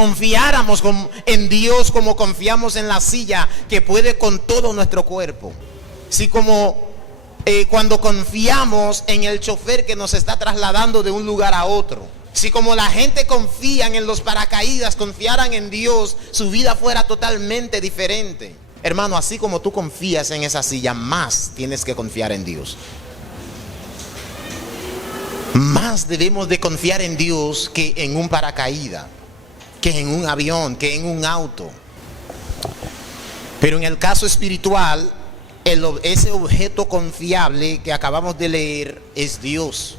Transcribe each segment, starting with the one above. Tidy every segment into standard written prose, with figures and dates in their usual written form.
confiáramos en Dios como confiamos en la silla que puede con todo nuestro cuerpo. Si cuando confiamos en el chofer que nos está trasladando de un lugar a otro. Si como la gente confía en los paracaídas, confiaran en Dios, su vida fuera totalmente diferente. Hermano, así como tú confías en esa silla, más tienes que confiar en Dios. Más debemos de confiar en Dios que en un paracaídas, que en un avión, que en un auto. Pero en el caso espiritual, ese objeto confiable que acabamos de leer es Dios.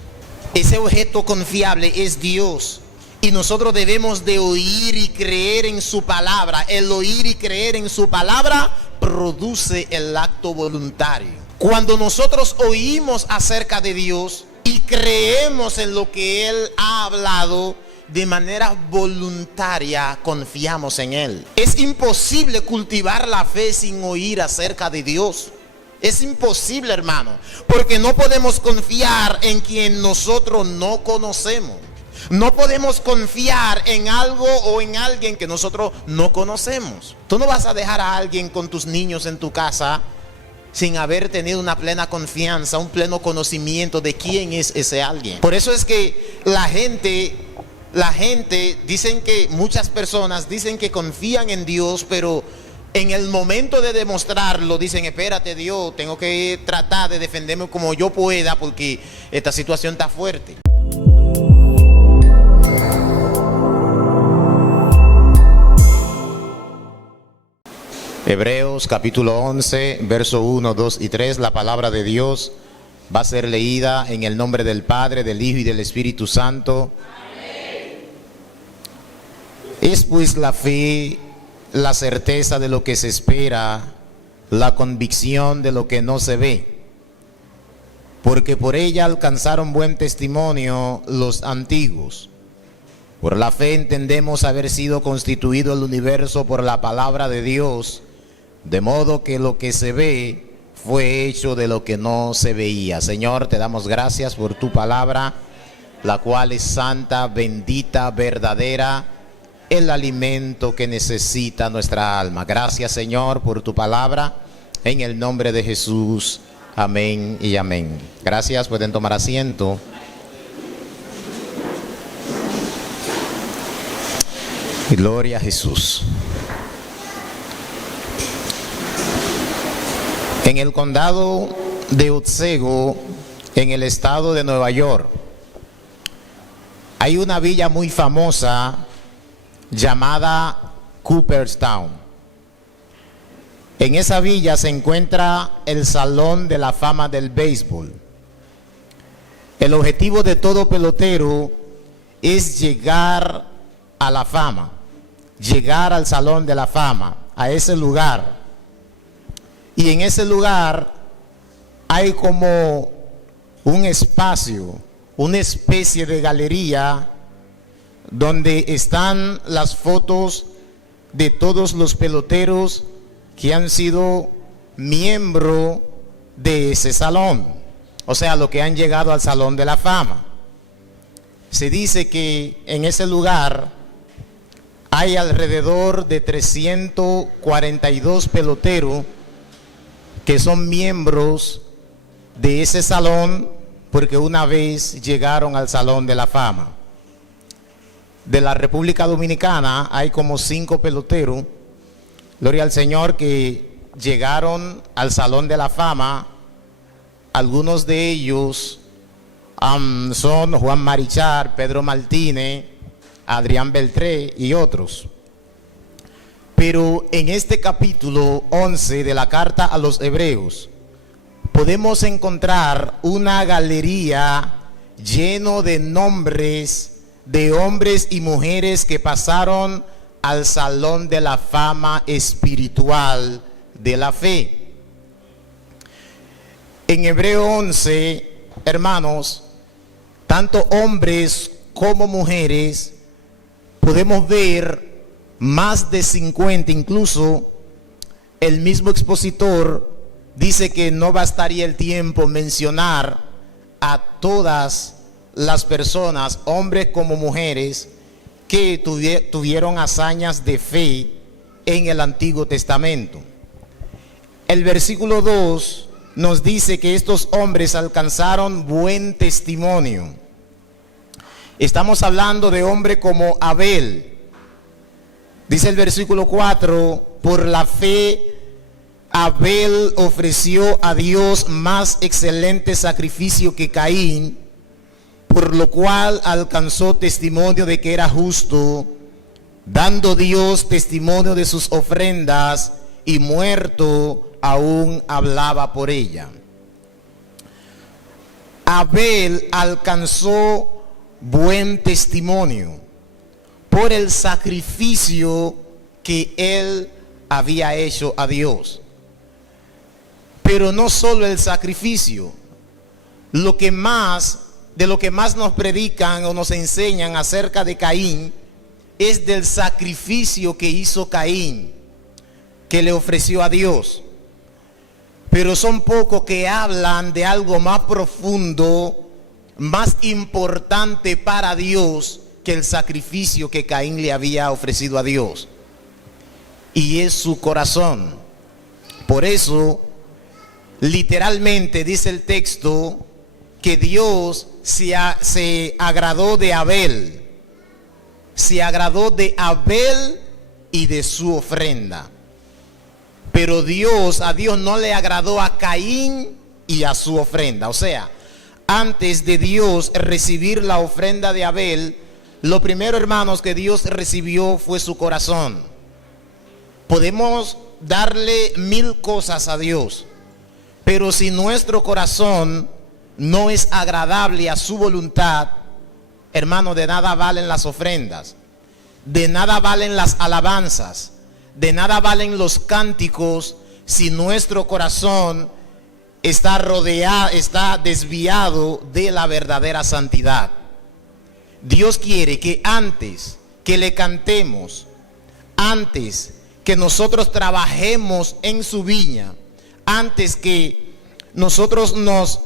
Ese objeto confiable es Dios. Y nosotros debemos de oír y creer en su palabra. El oír y creer en su palabra produce el acto voluntario. Cuando nosotros oímos acerca de Dios y creemos en lo que Él ha hablado, de manera voluntaria confiamos en Él. Es imposible cultivar la fe sin oír acerca de Dios. Es imposible, hermano, porque no podemos confiar en quien nosotros no conocemos. No podemos confiar en algo o en alguien que nosotros no conocemos. Tú no vas a dejar a alguien con tus niños en tu casa sin haber tenido una plena confianza, un pleno conocimiento de quién es ese alguien. Por eso es que la gente dicen que muchas personas dicen que confían en Dios, pero en el momento de demostrarlo dicen: espérate, Dios, tengo que tratar de defenderme como yo pueda porque esta situación está fuerte. Hebreos capítulo 11, verso 1, 2 y 3, la palabra de Dios va a ser leída en el nombre del Padre, del Hijo y del Espíritu Santo. Amén. Es pues la fe, la certeza de lo que se espera, la convicción de lo que no se ve. Porque por ella alcanzaron buen testimonio los antiguos. Por la fe entendemos haber sido constituido el universo por la palabra de Dios, de modo que lo que se ve fue hecho de lo que no se veía. Señor, te damos gracias por tu palabra, la cual es santa, bendita, verdadera, el alimento que necesita nuestra alma. Gracias, Señor, por tu palabra, en el nombre de Jesús. Amén y amén. Gracias, pueden tomar asiento. Gloria a Jesús. En el condado de Otsego, en el estado de Nueva York, hay una villa muy famosa llamada Cooperstown. En esa villa se encuentra el Salón de la Fama del Béisbol. El objetivo de todo pelotero es llegar a la fama, llegar al Salón de la Fama, a ese lugar. Y en ese lugar hay como un espacio, una especie de galería donde están las fotos de todos los peloteros que han sido miembros de ese salón, o sea, los que han llegado al Salón de la Fama. Se dice que en ese lugar hay alrededor de 342 peloteros que son miembros de ese salón porque una vez llegaron al Salón de la Fama. De la República Dominicana hay como 5 peloteros, gloria al Señor, que llegaron al Salón de la Fama. Algunos de ellos son Juan Marichal, Pedro Martínez, Adrián Beltré y otros. Pero en este capítulo 11 de la carta a los Hebreos podemos encontrar una galería lleno de nombres de hombres y mujeres que pasaron al Salón de la Fama espiritual de la fe. En Hebreo 11, hermanos, tanto hombres como mujeres, podemos ver más de 50, incluso el mismo expositor dice que no bastaría el tiempo mencionar a todas las personas, hombres como mujeres, que tuvieron hazañas de fe en el Antiguo Testamento. El versículo 2 nos dice que estos hombres alcanzaron buen testimonio. Estamos hablando de hombre como Abel. Dice el versículo 4, por la fe Abel ofreció a Dios más excelente sacrificio que Caín, por lo cual alcanzó testimonio de que era justo, dando Dios testimonio de sus ofrendas, y muerto aún hablaba por ella. Abel alcanzó buen testimonio por el sacrificio que él había hecho a Dios. Pero no solo el sacrificio, de lo que más nos predican o nos enseñan acerca de Caín es del sacrificio que hizo Caín, que le ofreció a Dios. Pero son pocos que hablan de algo más profundo, más importante para Dios que el sacrificio que Caín le había ofrecido a Dios. Y es su corazón. Por eso, literalmente dice el texto que Dios se agradó de Abel. Se agradó de Abel y de su ofrenda. Pero a Dios no le agradó a Caín y a su ofrenda. O sea, antes de Dios recibir la ofrenda de Abel, lo primero, hermanos, que Dios recibió fue su corazón. Podemos darle 1000 cosas a Dios, pero si nuestro corazón no es agradable a su voluntad, hermano, de nada valen las ofrendas, de nada valen las alabanzas, de nada valen los cánticos si nuestro corazón está desviado de la verdadera santidad. Dios quiere que antes que le cantemos, antes que nosotros trabajemos en su viña, antes que nosotros nos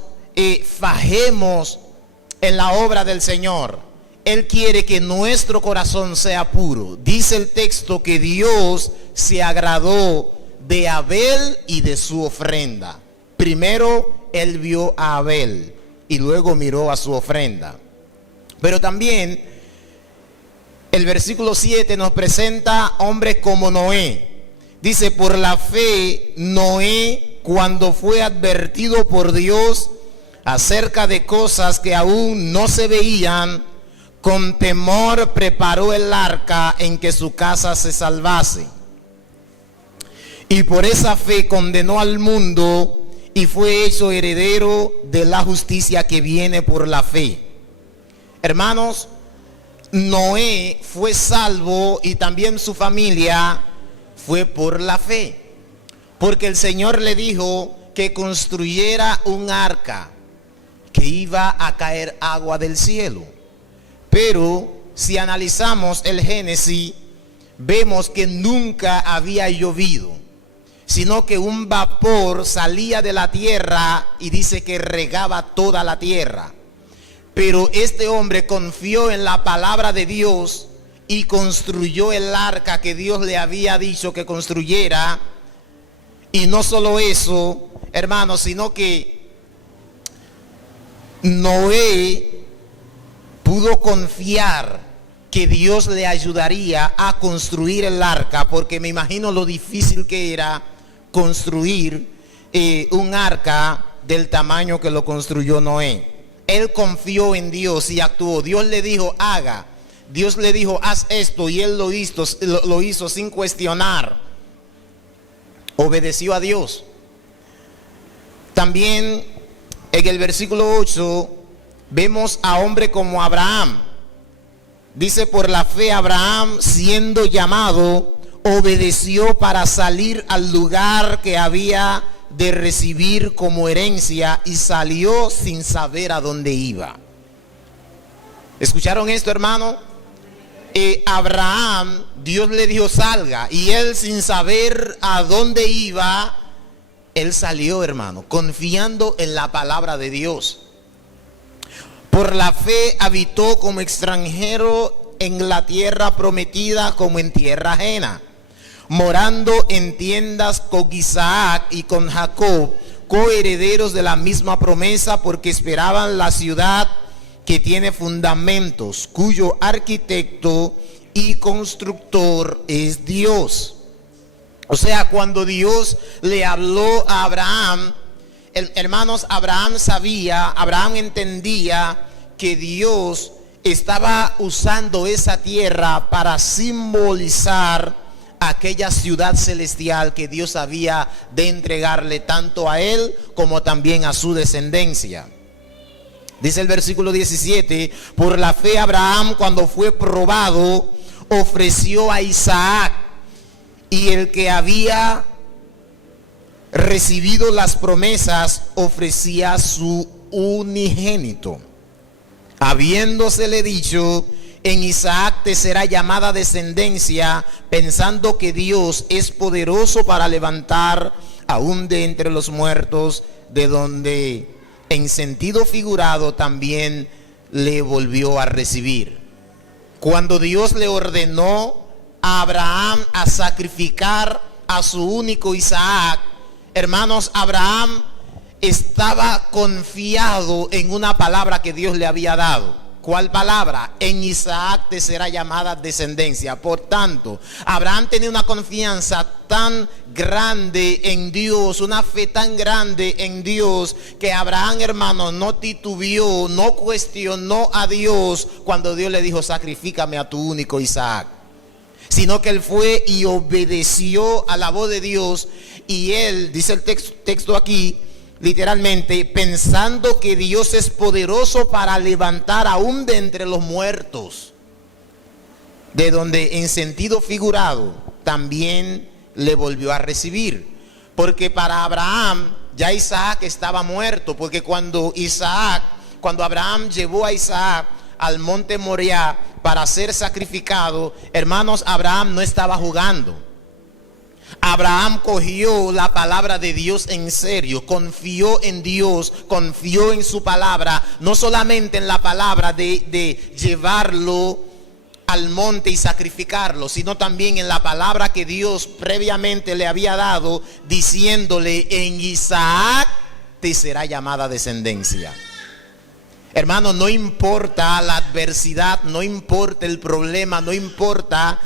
fajemos en la obra del Señor, Él quiere que nuestro corazón sea puro. Dice el texto que Dios se agradó de Abel y de su ofrenda. Primero Él vio a Abel y luego miró a su ofrenda. Pero también el versículo 7 nos presenta hombres como Noé. Dice, por la fe Noé, cuando fue advertido por Dios acerca de cosas que aún no se veían, con temor preparó el arca en que su casa se salvase. Y por esa fe condenó al mundo y fue hecho heredero de la justicia que viene por la fe. Hermanos, Noé fue salvo y también su familia fue por la fe. Porque el Señor le dijo que construyera un arca, que iba a caer agua del cielo. Pero si analizamos el Génesis, vemos que nunca había llovido, sino que un vapor salía de la tierra y dice que regaba toda la tierra. Pero este hombre confió en la palabra de Dios y construyó el arca que Dios le había dicho que construyera. Y no solo eso, hermanos, sino que Noé pudo confiar que Dios le ayudaría a construir el arca, porque me imagino lo difícil que era construir un arca del tamaño que lo construyó Noé. Él confió en Dios y actuó. Dios le dijo, haga. Dios le dijo, haz esto, y él lo hizo sin cuestionar. Obedeció a Dios. También en el versículo 8 vemos a hombre como Abraham. Dice, por la fe Abraham, siendo llamado, obedeció para salir al lugar que había de recibir como herencia, y salió sin saber a dónde iba. ¿Escucharon esto, hermano? Abraham, Dios le dijo salga, y él, sin saber a dónde iba, él salió, hermano, confiando en la palabra de Dios. Por la fe habitó como extranjero en la tierra prometida como en tierra ajena, morando en tiendas con Isaac y con Jacob, coherederos de la misma promesa, porque esperaban la ciudad que tiene fundamentos, cuyo arquitecto y constructor es Dios. O sea, cuando Dios le habló a Abraham, hermanos, Abraham entendía que Dios estaba usando esa tierra para simbolizar aquella ciudad celestial que Dios había de entregarle tanto a él como también a su descendencia. Dice el versículo 17, por la fe Abraham, cuando fue probado, ofreció a Isaac, y el que había recibido las promesas ofrecía su unigénito, habiéndosele dicho: en Isaac te será llamada descendencia, pensando que Dios es poderoso para levantar aún de entre los muertos, de donde en sentido figurado también le volvió a recibir. Cuando Dios le ordenó a Abraham a sacrificar a su único Isaac, hermanos, Abraham estaba confiado en una palabra que Dios le había dado. ¿Cuál palabra? En Isaac te será llamada descendencia. Por tanto, Abraham tenía una confianza tan grande en Dios, una fe tan grande en Dios, que Abraham, hermano, no titubeó, no cuestionó a Dios cuando Dios le dijo: sacrifícame a tu único Isaac. Sino que él fue y obedeció a la voz de Dios, y él, dice el texto aquí, literalmente, pensando que Dios es poderoso para levantar aún de entre los muertos, de donde en sentido figurado también le volvió a recibir. Porque para Abraham ya Isaac estaba muerto, porque cuando Abraham llevó a Isaac al monte Moriah para ser sacrificado, hermanos, Abraham no estaba jugando. Abraham cogió la palabra de Dios en serio, confió en Dios, confió en su palabra, no solamente en la palabra de llevarlo al monte y sacrificarlo, sino también en la palabra que Dios previamente le había dado, diciéndole: en Isaac te será llamada descendencia. Hermano, no importa la adversidad, no importa el problema, no importa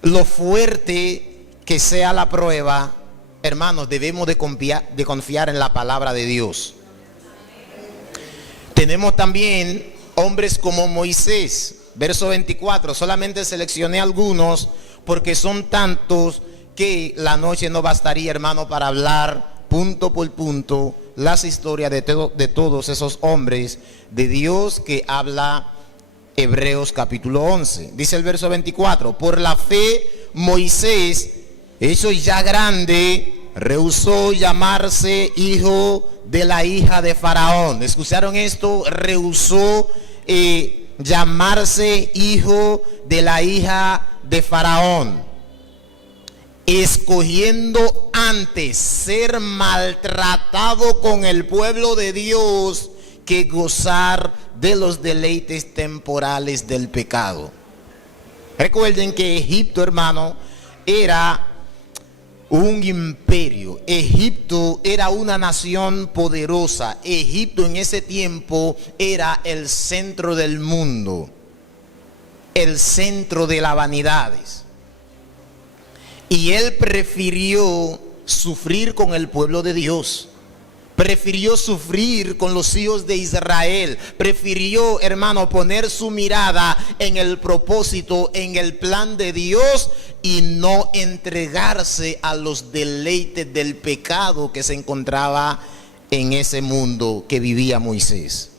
lo fuerte que sea la prueba, hermanos, debemos de confiar en la palabra de Dios. Tenemos también hombres como Moisés, verso 24. Solamente seleccioné algunos porque son tantos que la noche no bastaría, hermano, para hablar punto por punto las historias de todos esos hombres de Dios que habla Hebreos capítulo 11. Dice el verso 24: por la fe Moisés, hecho ya grande, rehusó llamarse hijo de la hija de Faraón. ¿Escucharon esto? Rehusó llamarse hijo de la hija de Faraón, escogiendo antes ser maltratado con el pueblo de Dios que gozar de los deleites temporales del pecado. Recuerden que Egipto, hermano, era un imperio. Egipto era una nación poderosa. Egipto en ese tiempo era el centro del mundo, el centro de las vanidades. Y él prefirió sufrir con el pueblo de Dios. Prefirió sufrir con los hijos de Israel. Prefirió, hermano, poner su mirada en el propósito, en el plan de Dios, y no entregarse a los deleites del pecado que se encontraba en ese mundo que vivía Moisés.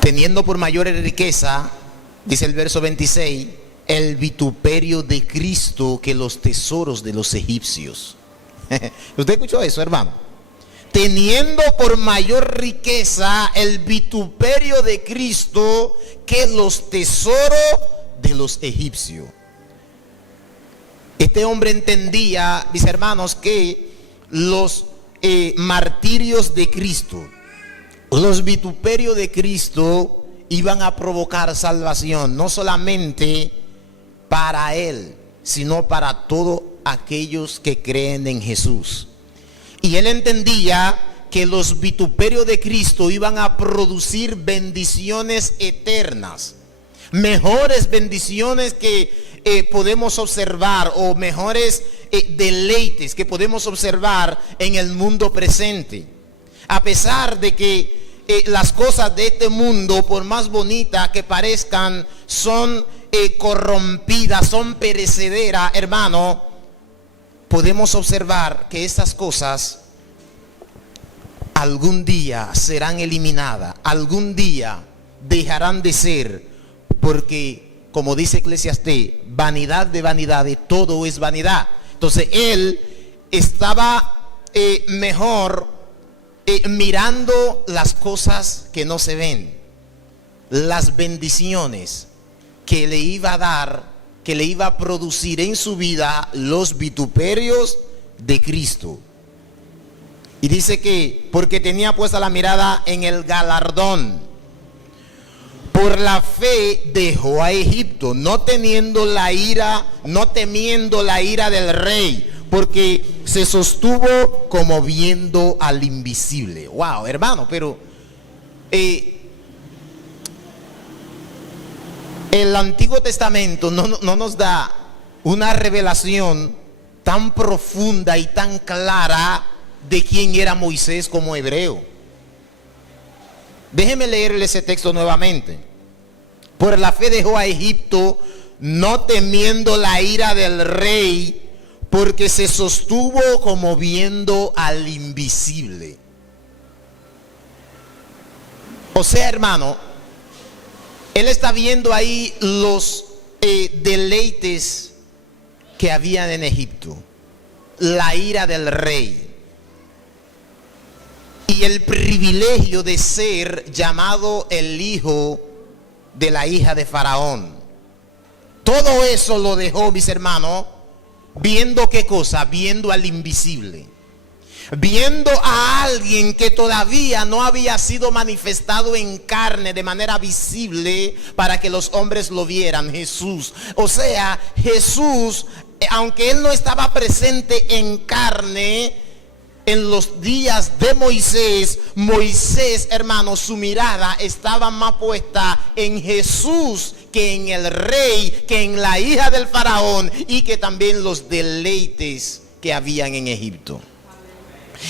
Teniendo por mayor riqueza, dice el verso 26, el vituperio de Cristo que los tesoros de los egipcios. ¿Usted escuchó eso, hermano? Teniendo por mayor riqueza el vituperio de Cristo que los tesoros de los egipcios. Este hombre entendía, mis hermanos, que los martirios de Cristo. Los vituperios de Cristo iban a provocar salvación, no solamente para Él, sino para todos aquellos que creen en Jesús. Y Él entendía que los vituperios de Cristo iban a producir bendiciones eternas, mejores bendiciones que podemos observar, o mejores deleites que podemos observar en el mundo presente. A pesar de que las cosas de este mundo, por más bonitas que parezcan, son corrompidas, son perecederas, hermano, podemos observar que estas cosas algún día serán eliminadas, algún día dejarán de ser, porque como dice Eclesiastés, vanidad de vanidades, todo es vanidad. Entonces él estaba mejor mirando las cosas que no se ven, las bendiciones que le iba a dar, que le iba a producir en su vida los vituperios de Cristo. Y dice que porque tenía puesta la mirada en el galardón, por la fe dejó a Egipto, no temiendo la ira del rey, porque se sostuvo como viendo al invisible. Wow, hermano, pero el Antiguo Testamento no nos da una revelación tan profunda y tan clara de quién era Moisés como hebreo. Déjeme leerle ese texto nuevamente. Por la fe dejó a Egipto, no temiendo la ira del rey, porque se sostuvo como viendo al invisible. O sea, hermano, él está viendo ahí los deleites que habían en Egipto, la ira del rey y el privilegio de ser llamado el hijo de la hija de Faraón. Todo eso lo dejó, mis hermanos, viendo qué cosa, viendo al invisible, viendo a alguien que todavía no había sido manifestado en carne de manera visible para que los hombres lo vieran, Jesús. O sea, Jesús, aunque él no estaba presente en carne en los días de Moisés, hermano, su mirada estaba más puesta en Jesús que en el rey, que en la hija del faraón, y que también los deleites que habían en Egipto.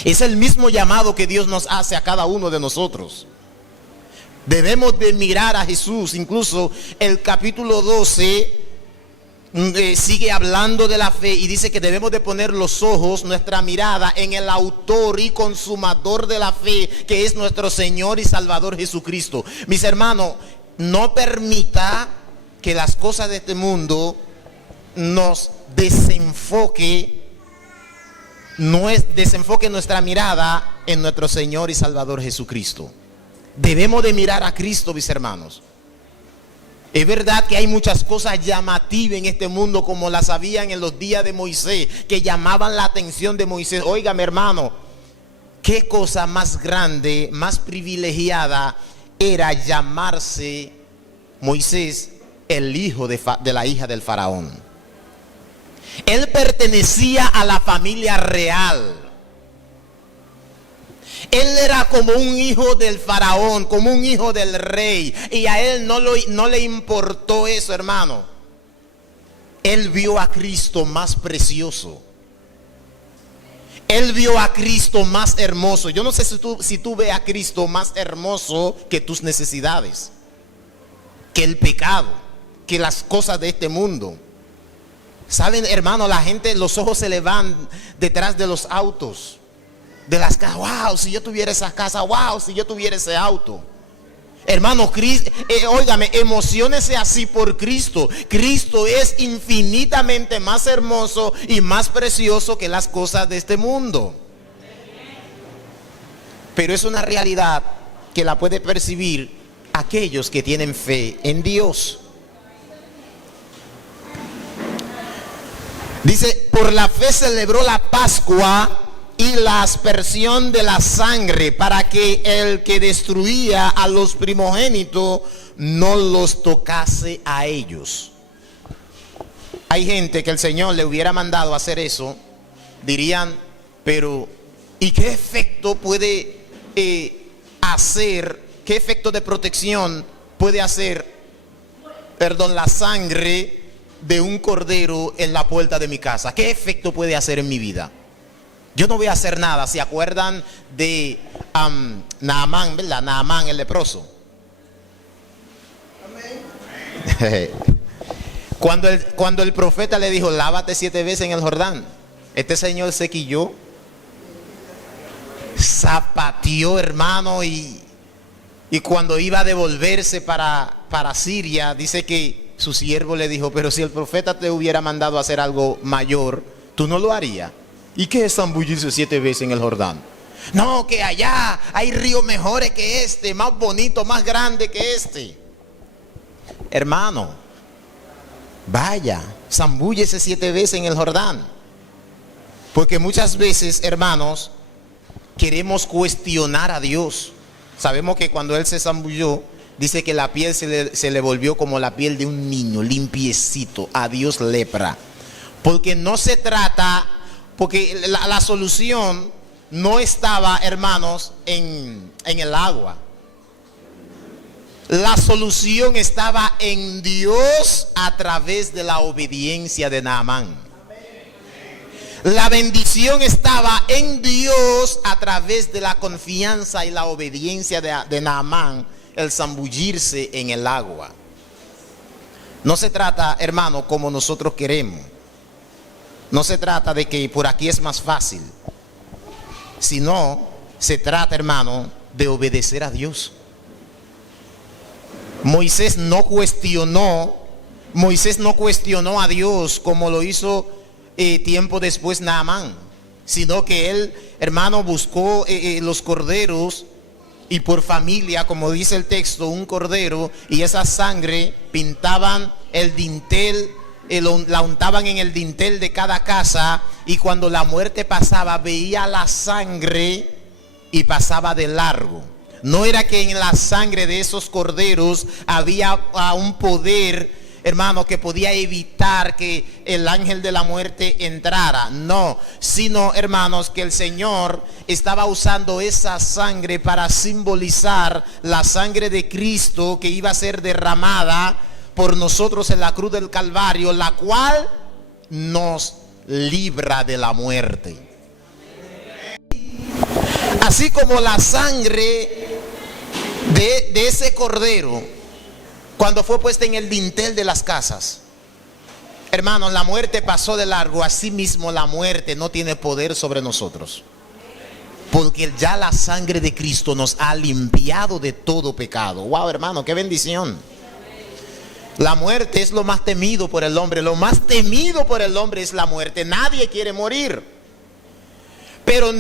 Es el mismo llamado que Dios nos hace a cada uno de nosotros. Debemos de mirar a Jesús. Incluso el capítulo 12 sigue hablando de la fe y dice que debemos de poner los ojos, nuestra mirada en el autor y consumador de la fe, que es nuestro Señor y Salvador Jesucristo. Mis hermanos, no permita que las cosas de este mundo nos desenfoque nuestra mirada en nuestro Señor y Salvador Jesucristo. Debemos de mirar a Cristo, mis hermanos. Es verdad que hay muchas cosas llamativas en este mundo, como las habían en los días de Moisés, que llamaban la atención de Moisés. Óigame, hermano, qué cosa más grande, más privilegiada era llamarse Moisés el hijo de la hija del faraón. Él pertenecía a la familia real. Él era como un hijo del faraón, como un hijo del rey, y a él no le importó eso, hermano. Él vio a Cristo más precioso. Él vio a Cristo más hermoso. Yo no sé si tú ves a Cristo más hermoso que tus necesidades, que el pecado, que las cosas de este mundo. Saben, hermano, la gente, los ojos se le van detrás de los autos, de las casas. Wow, si yo tuviera esa casa, wow, si yo tuviera ese auto. Hermano, óigame, emociónese así por Cristo. Cristo es infinitamente más hermoso y más precioso que las cosas de este mundo. Pero es una realidad que la puede percibir aquellos que tienen fe en Dios. Dice, por la fe celebró la Pascua y la aspersión de la sangre, para que el que destruía a los primogénitos no los tocase a ellos. Hay gente que el Señor le hubiera mandado a hacer eso, dirían, pero ¿y qué efecto puede hacer, qué efecto de protección puede hacer, la sangre de un cordero en la puerta de mi casa? ¿Qué efecto puede hacer en mi vida? Yo no voy a hacer nada. ¿Se acuerdan de Naamán, verdad? Naamán el leproso. Amén. Cuando el profeta le dijo, lávate 7 veces en el Jordán, este señor se quilló, zapateó, hermano, y cuando iba a devolverse para Siria, dice que su siervo le dijo, pero si el profeta te hubiera mandado a hacer algo mayor, ¿tú no lo harías? ¿Y qué es zambullirse 7 veces en el Jordán? No, que allá hay ríos mejores que este, más bonito, más grande que este. Hermano, vaya, zambúllese 7 veces en el Jordán. Porque muchas veces, hermanos, queremos cuestionar a Dios. Sabemos que cuando él se zambulló, dice que la piel se le volvió como la piel de un niño, limpiecito. A Dios lepra. Porque no se trata, porque la solución no estaba, hermanos, en el agua. La solución estaba en Dios a través de la obediencia de Naamán. La bendición estaba en Dios a través de la confianza y la obediencia de Naamán, el zambullirse en el agua. No se trata, hermano, como nosotros queremos. No se trata de que por aquí es más fácil. Sino se trata, hermano, de obedecer a Dios. Moisés no cuestionó a Dios como lo hizo tiempo después Naamán, sino que él, hermano, buscó los corderos, y por familia, como dice el texto, un cordero, y esa sangre pintaban el dintel, la untaban en el dintel de cada casa, y cuando la muerte pasaba veía la sangre y pasaba de largo. No era que en la sangre de esos corderos había un poder, hermano, que podía evitar que el ángel de la muerte entrara. No, sino, hermanos, que el Señor estaba usando esa sangre para simbolizar la sangre de Cristo que iba a ser derramada por nosotros en la cruz del Calvario, la cual nos libra de la muerte. Así como la sangre de ese cordero, cuando fue puesta en el dintel de las casas, hermanos, la muerte pasó de largo. Así mismo la muerte no tiene poder sobre nosotros, porque ya la sangre de Cristo nos ha limpiado de todo pecado. Wow, hermano, qué bendición. La muerte es lo más temido por el hombre. Lo más temido por el hombre es la muerte. Nadie quiere morir, pero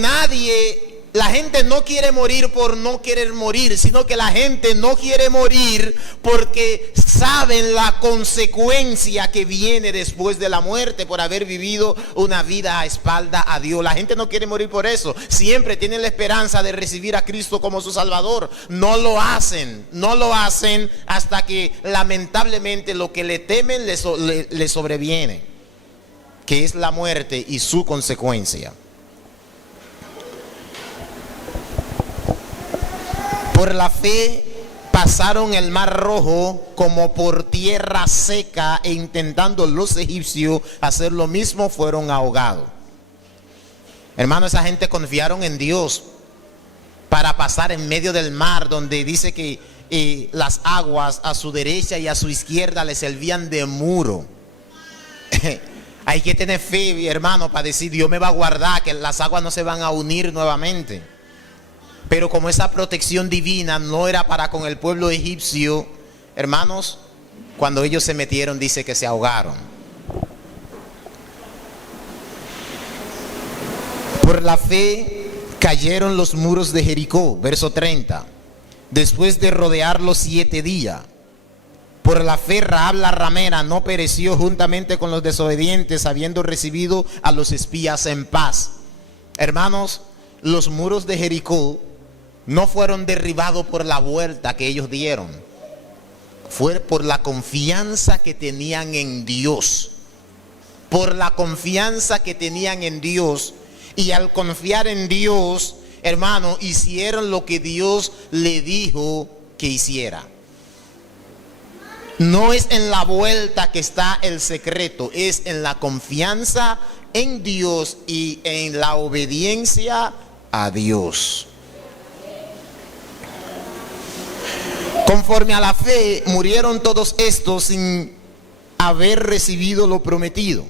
la gente no quiere morir por no querer morir, sino que la gente no quiere morir porque saben la consecuencia que viene después de la muerte por haber vivido una vida a espalda a Dios. La gente no quiere morir por eso. Siempre tienen la esperanza de recibir a Cristo como su Salvador. No lo hacen hasta que lamentablemente lo que le temen le sobreviene, que es la muerte y su consecuencia. Por la fe pasaron el mar Rojo como por tierra seca, e intentando los egipcios hacer lo mismo, fueron ahogados. Hermano, esa gente confiaron en Dios para pasar en medio del mar, donde dice que las aguas a su derecha y a su izquierda le servían de muro. Hay que tener fe, hermano, para decir, Dios me va a guardar, que las aguas no se van a unir nuevamente. Pero como esa protección divina no era para con el pueblo egipcio, hermanos, cuando ellos se metieron, dice que se ahogaron. Por la fe cayeron los muros de Jericó, verso 30, después de rodearlos 7 días. Por la fe Rahab la ramera no pereció juntamente con los desobedientes, habiendo recibido a los espías en paz. Hermanos, los muros de Jericó no fueron derribados por la vuelta que ellos dieron. Fue por la confianza que tenían en Dios. Por la confianza que tenían en Dios. Y al confiar en Dios, hermano, hicieron lo que Dios le dijo que hiciera. No es en la vuelta que está el secreto, es en la confianza en Dios y en la obediencia a Dios. Conforme a la fe, murieron todos estos sin haber recibido lo prometido,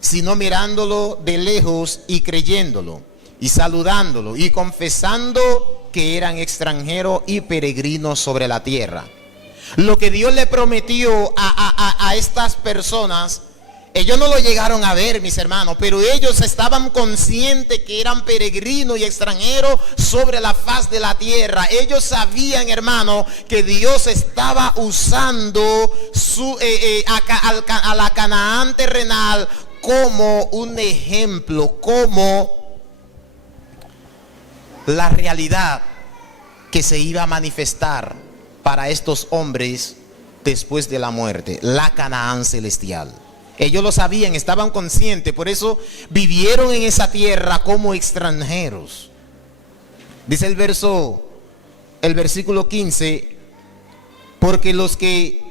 sino mirándolo de lejos y creyéndolo, y saludándolo, y confesando que eran extranjeros y peregrinos sobre la tierra. Lo que Dios le prometió a estas personas, ellos no lo llegaron a ver, mis hermanos, pero ellos estaban conscientes que eran peregrinos y extranjeros sobre la faz de la tierra. Ellos sabían, hermano, que Dios estaba usando a la Canaán terrenal como un ejemplo, como la realidad que se iba a manifestar para estos hombres después de la muerte, la Canaán celestial. Ellos lo sabían, estaban conscientes, por eso vivieron en esa tierra como extranjeros. Dice el versículo 15, porque los que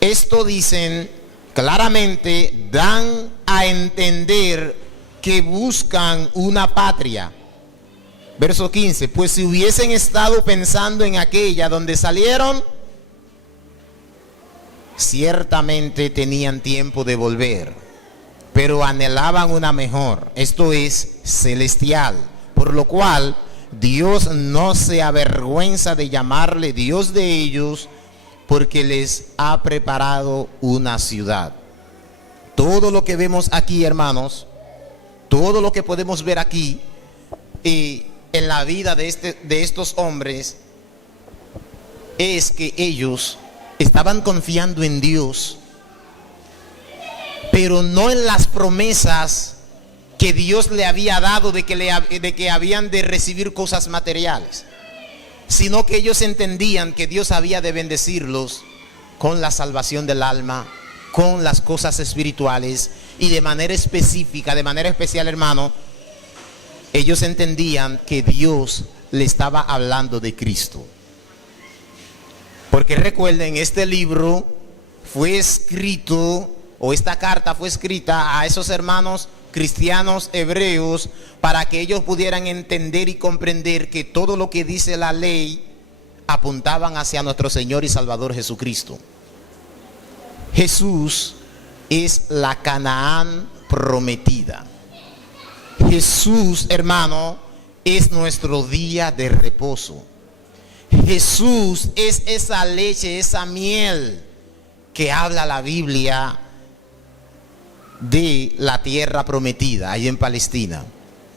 esto dicen claramente dan a entender que buscan una patria. Verso 15, pues si hubiesen estado pensando en aquella donde salieron, ciertamente tenían tiempo de volver, pero anhelaban una mejor, esto es celestial, por lo cual Dios no se avergüenza de llamarle Dios de ellos, porque les ha preparado una ciudad. Todo lo que vemos aquí, hermanos, todo lo que podemos ver aquí en la vida de estos hombres, es que ellos estaban confiando en Dios, pero no en las promesas que Dios le había dado de que habían de recibir cosas materiales, sino que ellos entendían que Dios había de bendecirlos con la salvación del alma, con las cosas espirituales, y de manera específica, de manera especial, hermano, ellos entendían que Dios le estaba hablando de Cristo. Porque recuerden, este libro fue escrito, o esta carta fue escrita a esos hermanos cristianos hebreos, para que ellos pudieran entender y comprender que todo lo que dice la ley apuntaban hacia nuestro Señor y Salvador Jesucristo. Jesús es la Canaán prometida. Jesús, hermano, es nuestro día de reposo. Jesús es esa leche, esa miel que habla la Biblia de la tierra prometida ahí en Palestina.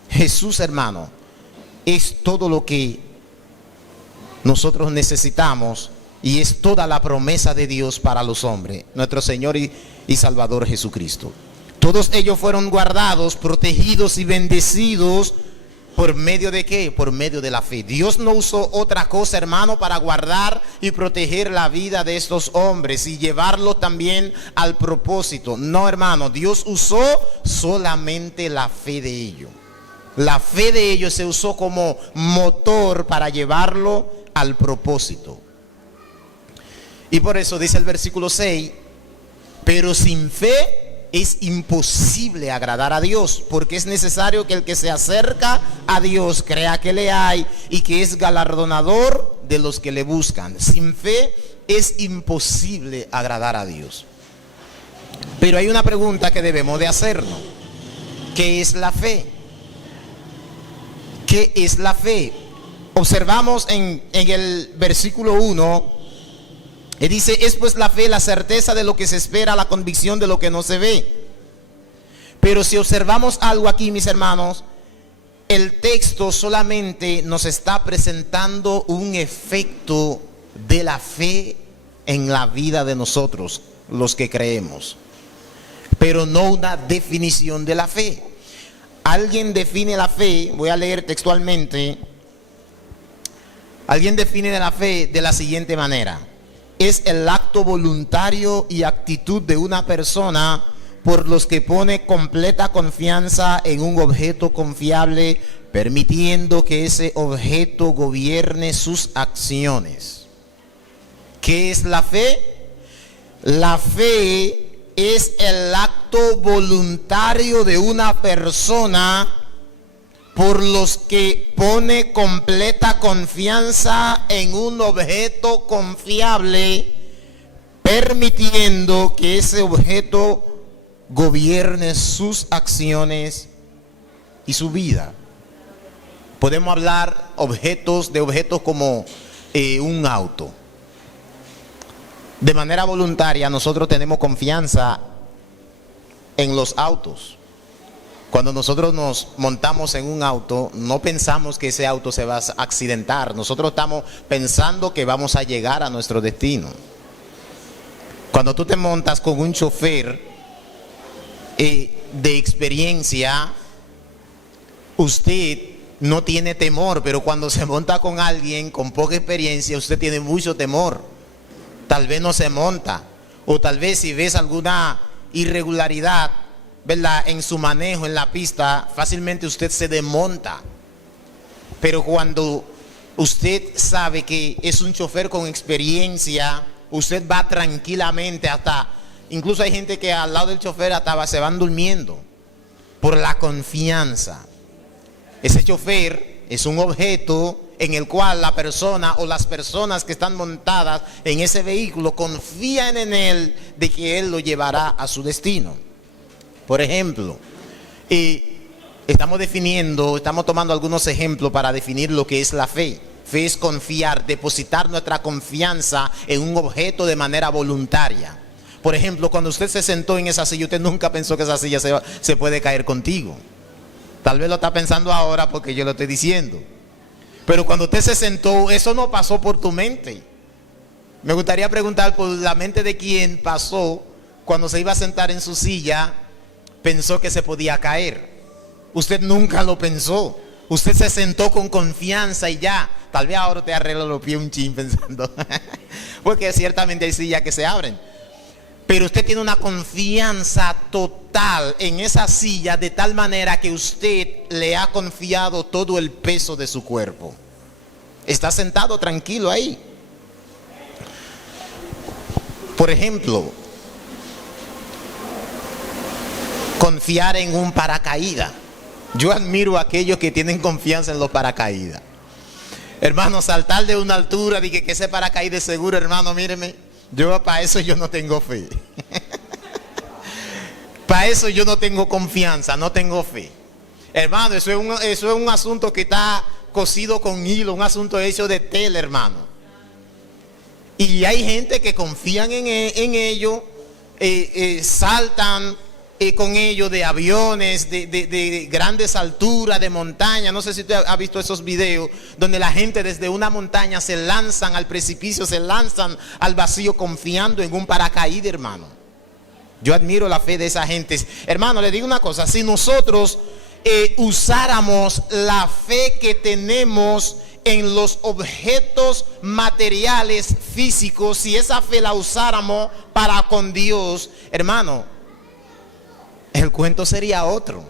Jesús, hermano, es todo lo que nosotros necesitamos y es toda la promesa de Dios para los hombres, nuestro Señor y Salvador Jesucristo. Todos ellos fueron guardados, protegidos y bendecidos. ¿Por medio de qué? Por medio de la fe. Dios no usó otra cosa, hermano, para guardar y proteger la vida de estos hombres y llevarlos también al propósito. No, hermano, Dios usó solamente la fe de ellos. La fe de ellos se usó como motor para llevarlo al propósito. Y por eso dice el versículo 6, pero sin fe es imposible agradar a Dios, porque es necesario que el que se acerca a Dios crea que le hay y que es galardonador de los que le buscan. Sin fe es imposible agradar a Dios. Pero hay una pregunta que debemos de hacernos. ¿Qué es la fe? ¿Qué es la fe? Observamos en el versículo 1. Y dice, es pues la fe, la certeza de lo que se espera, la convicción de lo que no se ve. Pero si observamos algo aquí, mis hermanos, el texto solamente nos está presentando un efecto de la fe en la vida de nosotros, los que creemos, pero no una definición de la fe. Alguien define la fe, voy a leer textualmente, alguien define la fe de la siguiente manera: es el acto voluntario y actitud de una persona por los que pone completa confianza en un objeto confiable, permitiendo que ese objeto gobierne sus acciones. ¿Qué es la fe? La fe es el acto voluntario de una persona por los que pone completa confianza en un objeto confiable, permitiendo que ese objeto gobierne sus acciones y su vida. Podemos hablar de objetos como un auto. De manera voluntaria nosotros tenemos confianza en los autos. Cuando nosotros nos montamos en un auto, no pensamos que ese auto se va a accidentar. Nosotros estamos pensando que vamos a llegar a nuestro destino. Cuando tú te montas con un chofer de experiencia, usted no tiene temor, pero cuando se monta con alguien con poca experiencia, usted tiene mucho temor. Tal vez no se monta, o tal vez si ves alguna irregularidad, ¿verdad?, en su manejo en la pista, fácilmente usted se desmonta. Pero cuando usted sabe que es un chofer con experiencia, usted va tranquilamente, incluso hay gente que al lado del chofer hasta se van durmiendo por la confianza. Ese chofer es un objeto en el cual la persona o las personas que están montadas en ese vehículo confían en él de que él lo llevará a su destino. Por ejemplo, estamos tomando algunos ejemplos para definir lo que es la fe. Fe es confiar, depositar nuestra confianza en un objeto de manera voluntaria. Por ejemplo, cuando usted se sentó en esa silla, usted nunca pensó que esa silla se puede caer contigo. Tal vez lo está pensando ahora porque yo lo estoy diciendo. Pero cuando usted se sentó, eso no pasó por tu mente. Me gustaría preguntar por la mente de quién pasó cuando se iba a sentar en su silla, pensó que se podía caer. Usted nunca lo pensó. Usted se sentó con confianza y ya. Tal vez ahora te arregla los pies un chin pensando. Porque ciertamente hay sillas que se abren. Pero usted tiene una confianza total en esa silla, de tal manera que usted le ha confiado todo el peso de su cuerpo. Está sentado tranquilo ahí. Por ejemplo, confiar en un paracaídas. Yo admiro a aquellos que tienen confianza en los paracaídas. Hermano, saltar de una altura, dije que ese paracaídas es seguro, hermano, míreme. Para eso yo no tengo fe. Para eso yo no tengo confianza, no tengo fe. Hermano, eso es un asunto que está cosido con hilo, un asunto hecho de tela, hermano. Y hay gente que confían en ello, saltan con ello de aviones, de grandes alturas, de montaña. No sé si usted ha visto esos videos donde la gente desde una montaña se lanzan al precipicio, se lanzan al vacío confiando en un paracaídas, hermano. Yo admiro la fe de esa gente. Hermano, le digo una cosa: si nosotros usáramos la fe que tenemos en los objetos materiales físicos, si esa fe la usáramos para con Dios, hermano, el cuento sería otro.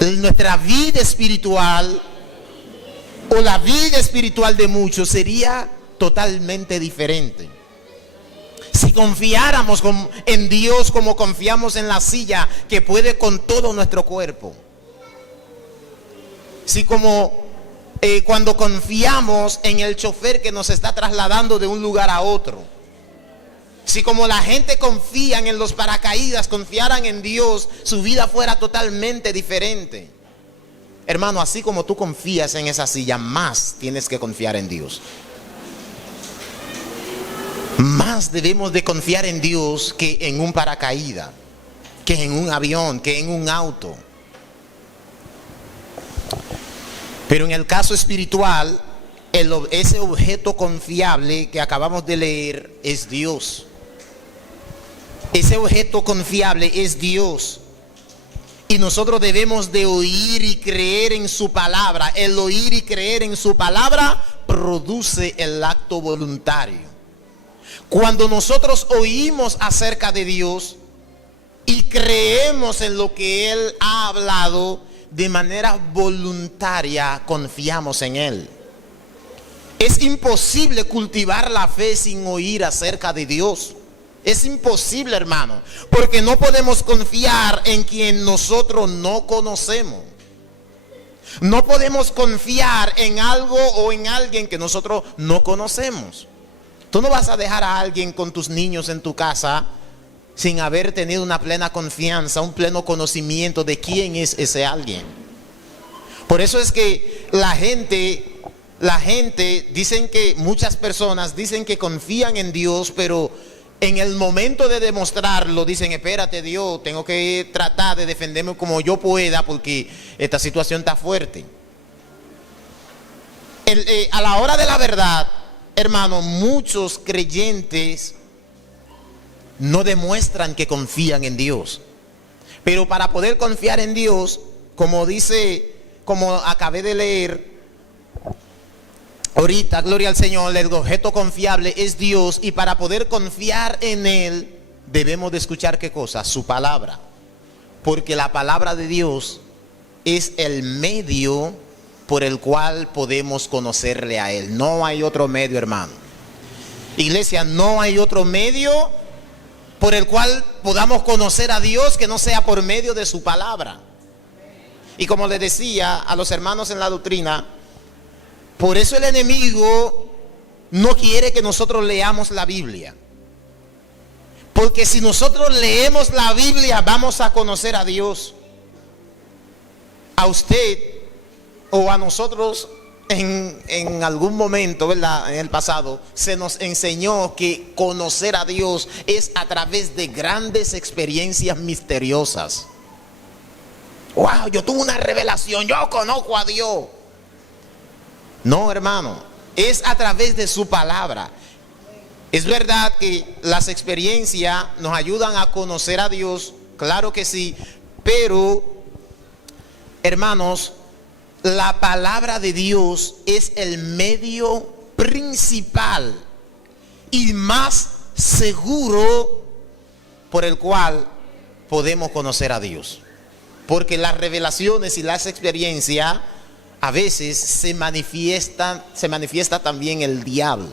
Nuestra vida espiritual o la vida espiritual de muchos sería totalmente diferente. Si confiáramos en Dios como confiamos en la silla que puede con todo nuestro cuerpo. Si cuando confiamos en el chofer que nos está trasladando de un lugar a otro. Si como la gente confía en los paracaídas, confiaran en Dios, su vida fuera totalmente diferente. Hermano, así como tú confías en esa silla, más tienes que confiar en Dios. Más debemos de confiar en Dios que en un paracaídas, que en un avión, que en un auto. Pero en el caso espiritual, ese objeto confiable que acabamos de leer es Dios. Ese objeto confiable es Dios. Y nosotros debemos de oír y creer en su palabra. El oír y creer en su palabra produce el acto voluntario. Cuando nosotros oímos acerca de Dios y creemos en lo que Él ha hablado, de manera voluntaria confiamos en Él. Es imposible cultivar la fe sin oír acerca de Dios. Es imposible, hermano, porque no podemos confiar en quien nosotros no conocemos. No podemos confiar en algo o en alguien que nosotros no conocemos. Tú no vas a dejar a alguien con tus niños en tu casa sin haber tenido una plena confianza, un pleno conocimiento de quién es ese alguien. Por eso es que la gente dicen que muchas personas dicen que confían en Dios, pero en el momento de demostrarlo dicen: espérate, Dios, tengo que tratar de defenderme como yo pueda porque esta situación está fuerte. A la hora de la verdad, hermano, muchos creyentes no demuestran que confían en Dios. Pero para poder confiar en Dios, como acabé de leer ahorita, gloria al Señor, el objeto confiable es Dios, y para poder confiar en Él debemos de escuchar ¿qué cosa? Su palabra, porque la palabra de Dios es el medio por el cual podemos conocerle a Él. No hay otro medio, hermano. Iglesia, no hay otro medio por el cual podamos conocer a Dios que no sea por medio de su palabra. Y como les decía a los hermanos en la doctrina, por eso el enemigo no quiere que nosotros leamos la Biblia. Porque si nosotros leemos la Biblia, vamos a conocer a Dios. A usted o a nosotros en algún momento, ¿verdad?, en el pasado, se nos enseñó que conocer a Dios es a través de grandes experiencias misteriosas. Wow, yo tuve una revelación, yo conozco a Dios. No, hermano, es a través de su palabra. Es verdad que las experiencias nos ayudan a conocer a Dios, claro que sí, pero, hermanos, la palabra de Dios es el medio principal y más seguro por el cual podemos conocer a Dios. Porque las revelaciones y las experiencias a veces se manifiesta también el diablo.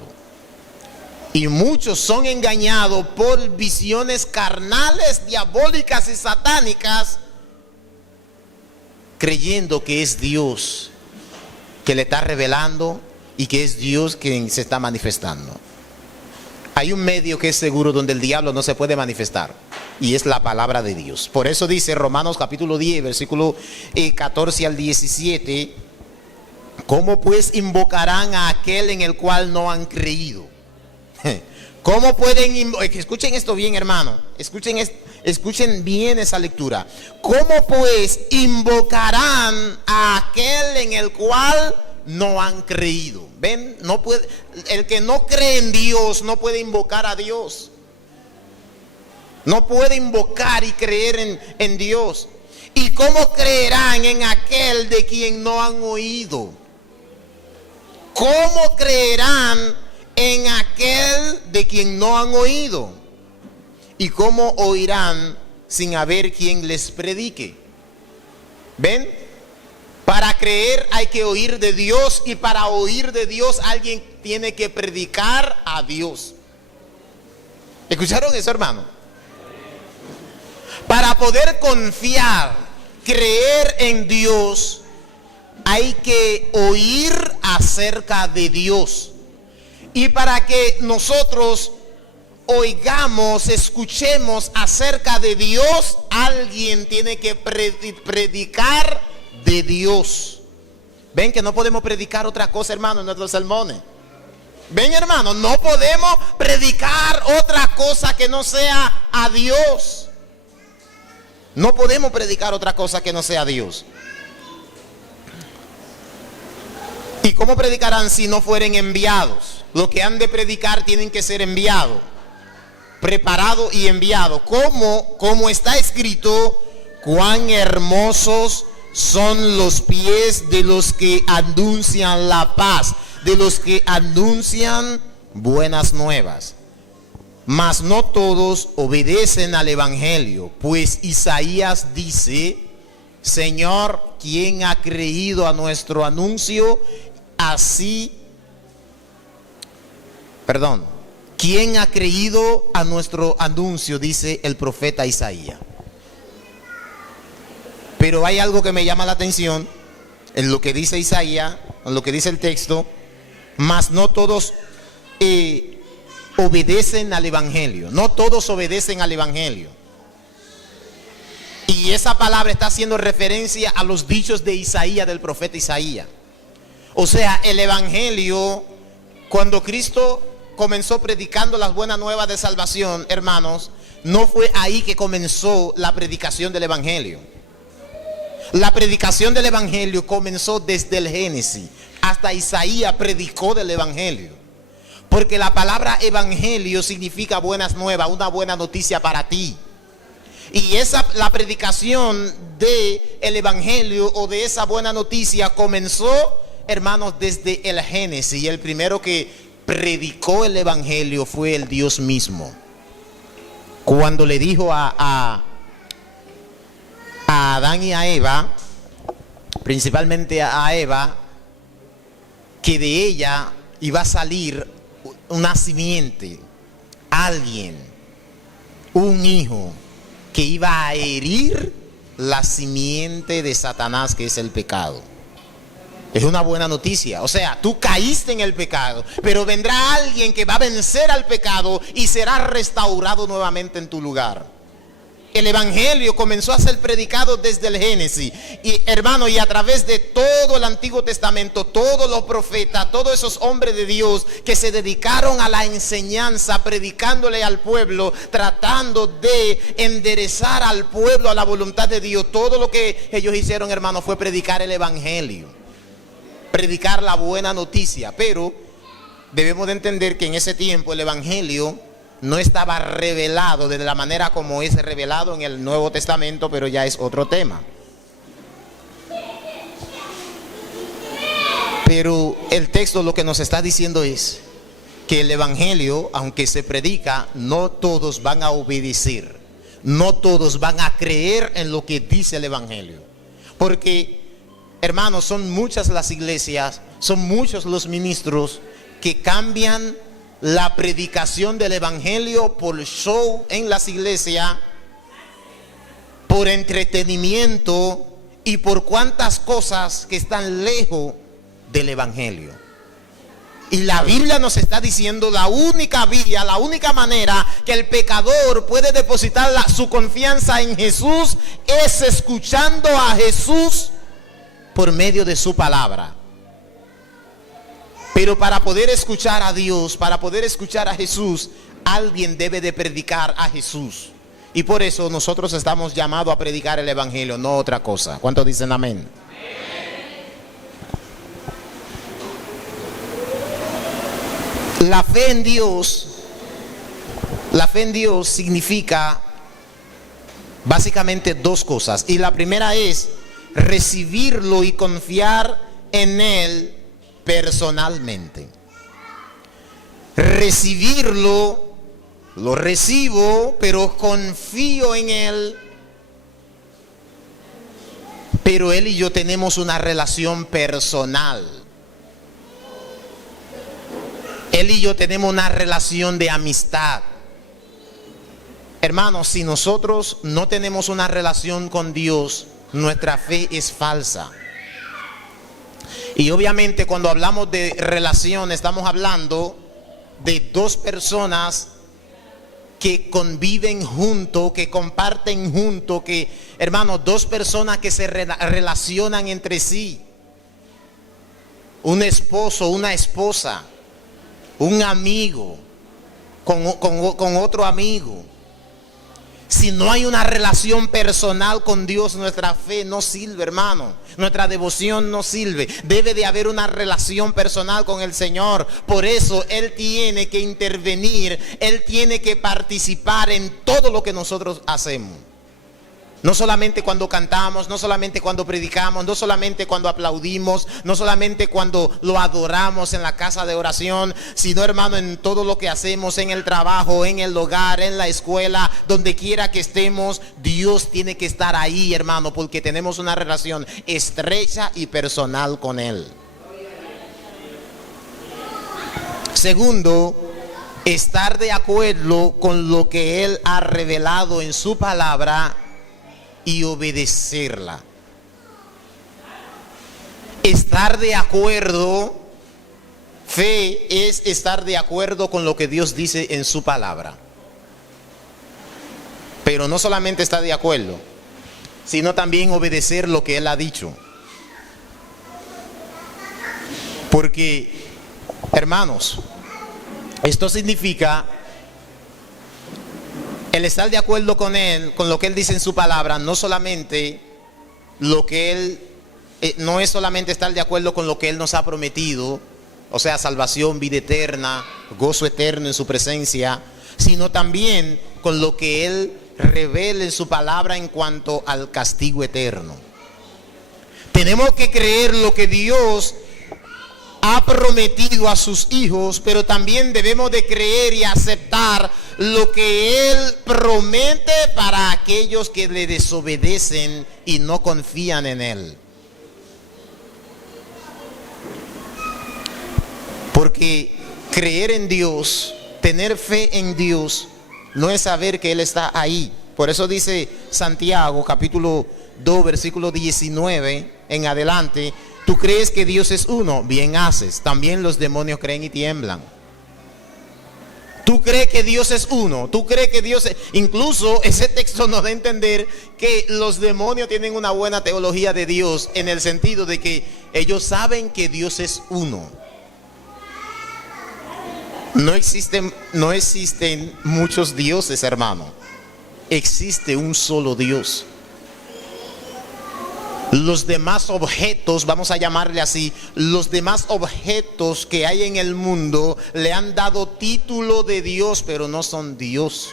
Y muchos son engañados por visiones carnales, diabólicas y satánicas, creyendo que es Dios que le está revelando y que es Dios quien se está manifestando. Hay un medio que es seguro donde el diablo no se puede manifestar, y es la palabra de Dios. Por eso dice Romanos capítulo 10, versículo 14 al 17: ¿cómo pues invocarán a aquel en el cual no han creído? ¿Cómo pueden escuchen esto bien, hermano, escuchen bien esa lectura? ¿Cómo pues invocarán a aquel en el cual no han creído? ¿Ven? No puede, el que no cree en Dios no puede invocar a Dios. No puede invocar y creer en Dios. ¿Y cómo creerán en aquel de quien no han oído? ¿Cómo creerán en aquel de quien no han oído? ¿Y cómo oirán sin haber quien les predique? ¿Ven? Para creer hay que oír de Dios, y para oír de Dios alguien tiene que predicar a Dios. ¿Escucharon eso, hermano? Para poder confiar, creer en Dios, hay que oír acerca de Dios. Y para que nosotros oigamos, escuchemos acerca de Dios, alguien tiene que predicar de Dios. Ven que no podemos predicar otra cosa, hermano, en nuestros sermones. Ven, hermano, no podemos predicar otra cosa que no sea a Dios. No podemos predicar otra cosa que no sea Dios. ¿Y cómo predicarán si no fueren enviados? Los que han de predicar tienen que ser enviados. preparado y enviado. Como está escrito, cuán hermosos son los pies de los que anuncian la paz, de los que anuncian buenas nuevas. Mas no todos obedecen al evangelio, pues Isaías dice: Señor, ¿quién ha creído a nuestro anuncio? ¿Quién ha creído a nuestro anuncio? Dice el profeta Isaías. Pero hay algo que me llama la atención en lo que dice Isaías, en lo que dice el texto: mas no todos obedecen al evangelio. No todos obedecen al evangelio. Y esa palabra está haciendo referencia a los dichos de Isaías, del profeta Isaías. O sea, el evangelio, cuando Cristo comenzó predicando las buenas nuevas de salvación, hermanos, no fue ahí que comenzó la predicación del evangelio. La predicación del evangelio comenzó desde el Génesis. Hasta Isaías predicó del evangelio. Porque la palabra evangelio significa buenas nuevas, una buena noticia para ti. Y la predicación del evangelio o de esa buena noticia comenzó, hermanos, desde el Génesis. Y el primero que predicó el evangelio fue el Dios mismo. Cuando le dijo a Adán y a Eva, principalmente a Eva, que de ella iba a salir una simiente, alguien, un hijo que iba a herir la simiente de Satanás, que es el pecado. Es una buena noticia. O sea, tú caíste en el pecado, pero vendrá alguien que va a vencer al pecado y será restaurado nuevamente en tu lugar. El evangelio comenzó a ser predicado desde el Génesis. Y hermano, y a través de todo el Antiguo Testamento, todos los profetas, todos esos hombres de Dios que se dedicaron a la enseñanza, predicándole al pueblo, tratando de enderezar al pueblo a la voluntad de Dios. Todo lo que ellos hicieron, hermano, fue predicar el evangelio, predicar la buena noticia. Pero debemos de entender que en ese tiempo el evangelio no estaba revelado de la manera como es revelado en el Nuevo Testamento, pero ya es otro tema. Pero el texto lo que nos está diciendo es que el evangelio, aunque se predica, no todos van a obedecer, no todos van a creer en lo que dice el evangelio. Porque, hermanos, son muchas las iglesias, son muchos los ministros que cambian la predicación del evangelio por show en las iglesias, por entretenimiento y por cuantas cosas que están lejos del evangelio. Y la Biblia nos está diciendo la única vía, la única manera que el pecador puede depositar su confianza en Jesús es escuchando a Jesús por medio de su palabra. Pero para poder escuchar a Dios, para poder escuchar a Jesús, alguien debe de predicar a Jesús. Y por eso nosotros estamos llamados a predicar el evangelio, no otra cosa. ¿Cuántos dicen amén? La fe en Dios significa básicamente dos cosas. Y la primera es recibirlo y confiar en Él personalmente. Recibirlo, lo recibo, pero confío en Él. Pero Él y yo tenemos una relación personal. Él y yo tenemos una relación de amistad. Hermanos, si nosotros no tenemos una relación con Dios, nuestra fe es falsa. Y obviamente cuando hablamos de relación, estamos hablando de dos personas que conviven juntos, que comparten juntos, que, hermanos, dos personas que se relacionan entre sí. Un esposo, una esposa, un amigo con otro amigo. Si no hay una relación personal con Dios, nuestra fe no sirve, hermano. Nuestra devoción no sirve. Debe de haber una relación personal con el Señor. Por eso Él tiene que intervenir. Él tiene que participar en todo lo que nosotros hacemos. No solamente cuando cantamos, no solamente cuando predicamos, no solamente cuando aplaudimos, no solamente cuando lo adoramos en la casa de oración, sino, hermano, en todo lo que hacemos, en el trabajo, en el hogar, en la escuela, donde quiera que estemos, Dios tiene que estar ahí, hermano, porque tenemos una relación estrecha y personal con Él. Segundo, estar de acuerdo con lo que Él ha revelado en su palabra y obedecerla. Estar de acuerdo, fe es estar de acuerdo con lo que Dios dice en su palabra. Pero no solamente estar de acuerdo, sino también obedecer lo que Él ha dicho. Porque, hermanos, esto significa el estar de acuerdo con Él, con lo que Él dice en su palabra, no solamente lo que Él, no es solamente estar de acuerdo con lo que Él nos ha prometido, o sea, salvación, vida eterna, gozo eterno en su presencia, sino también con lo que Él revela en su palabra en cuanto al castigo eterno. Tenemos que creer lo que Dios ha prometido a sus hijos, pero también debemos de creer y aceptar lo que Él promete para aquellos que le desobedecen y no confían en Él. Porque creer en Dios, tener fe en Dios, no es saber que Él está ahí. Por eso dice Santiago, capítulo 2, versículo 19 en adelante: tú crees que Dios es uno, bien haces. También los demonios creen y tiemblan. Tú crees que Dios es uno, tú crees que Dios es... Incluso ese texto nos da a entender que los demonios tienen una buena teología de Dios, en el sentido de que ellos saben que Dios es uno. No existen muchos dioses, hermano. Existe un solo Dios. Los demás objetos, vamos a llamarle así, los demás objetos que hay en el mundo le han dado título de Dios, pero no son Dios.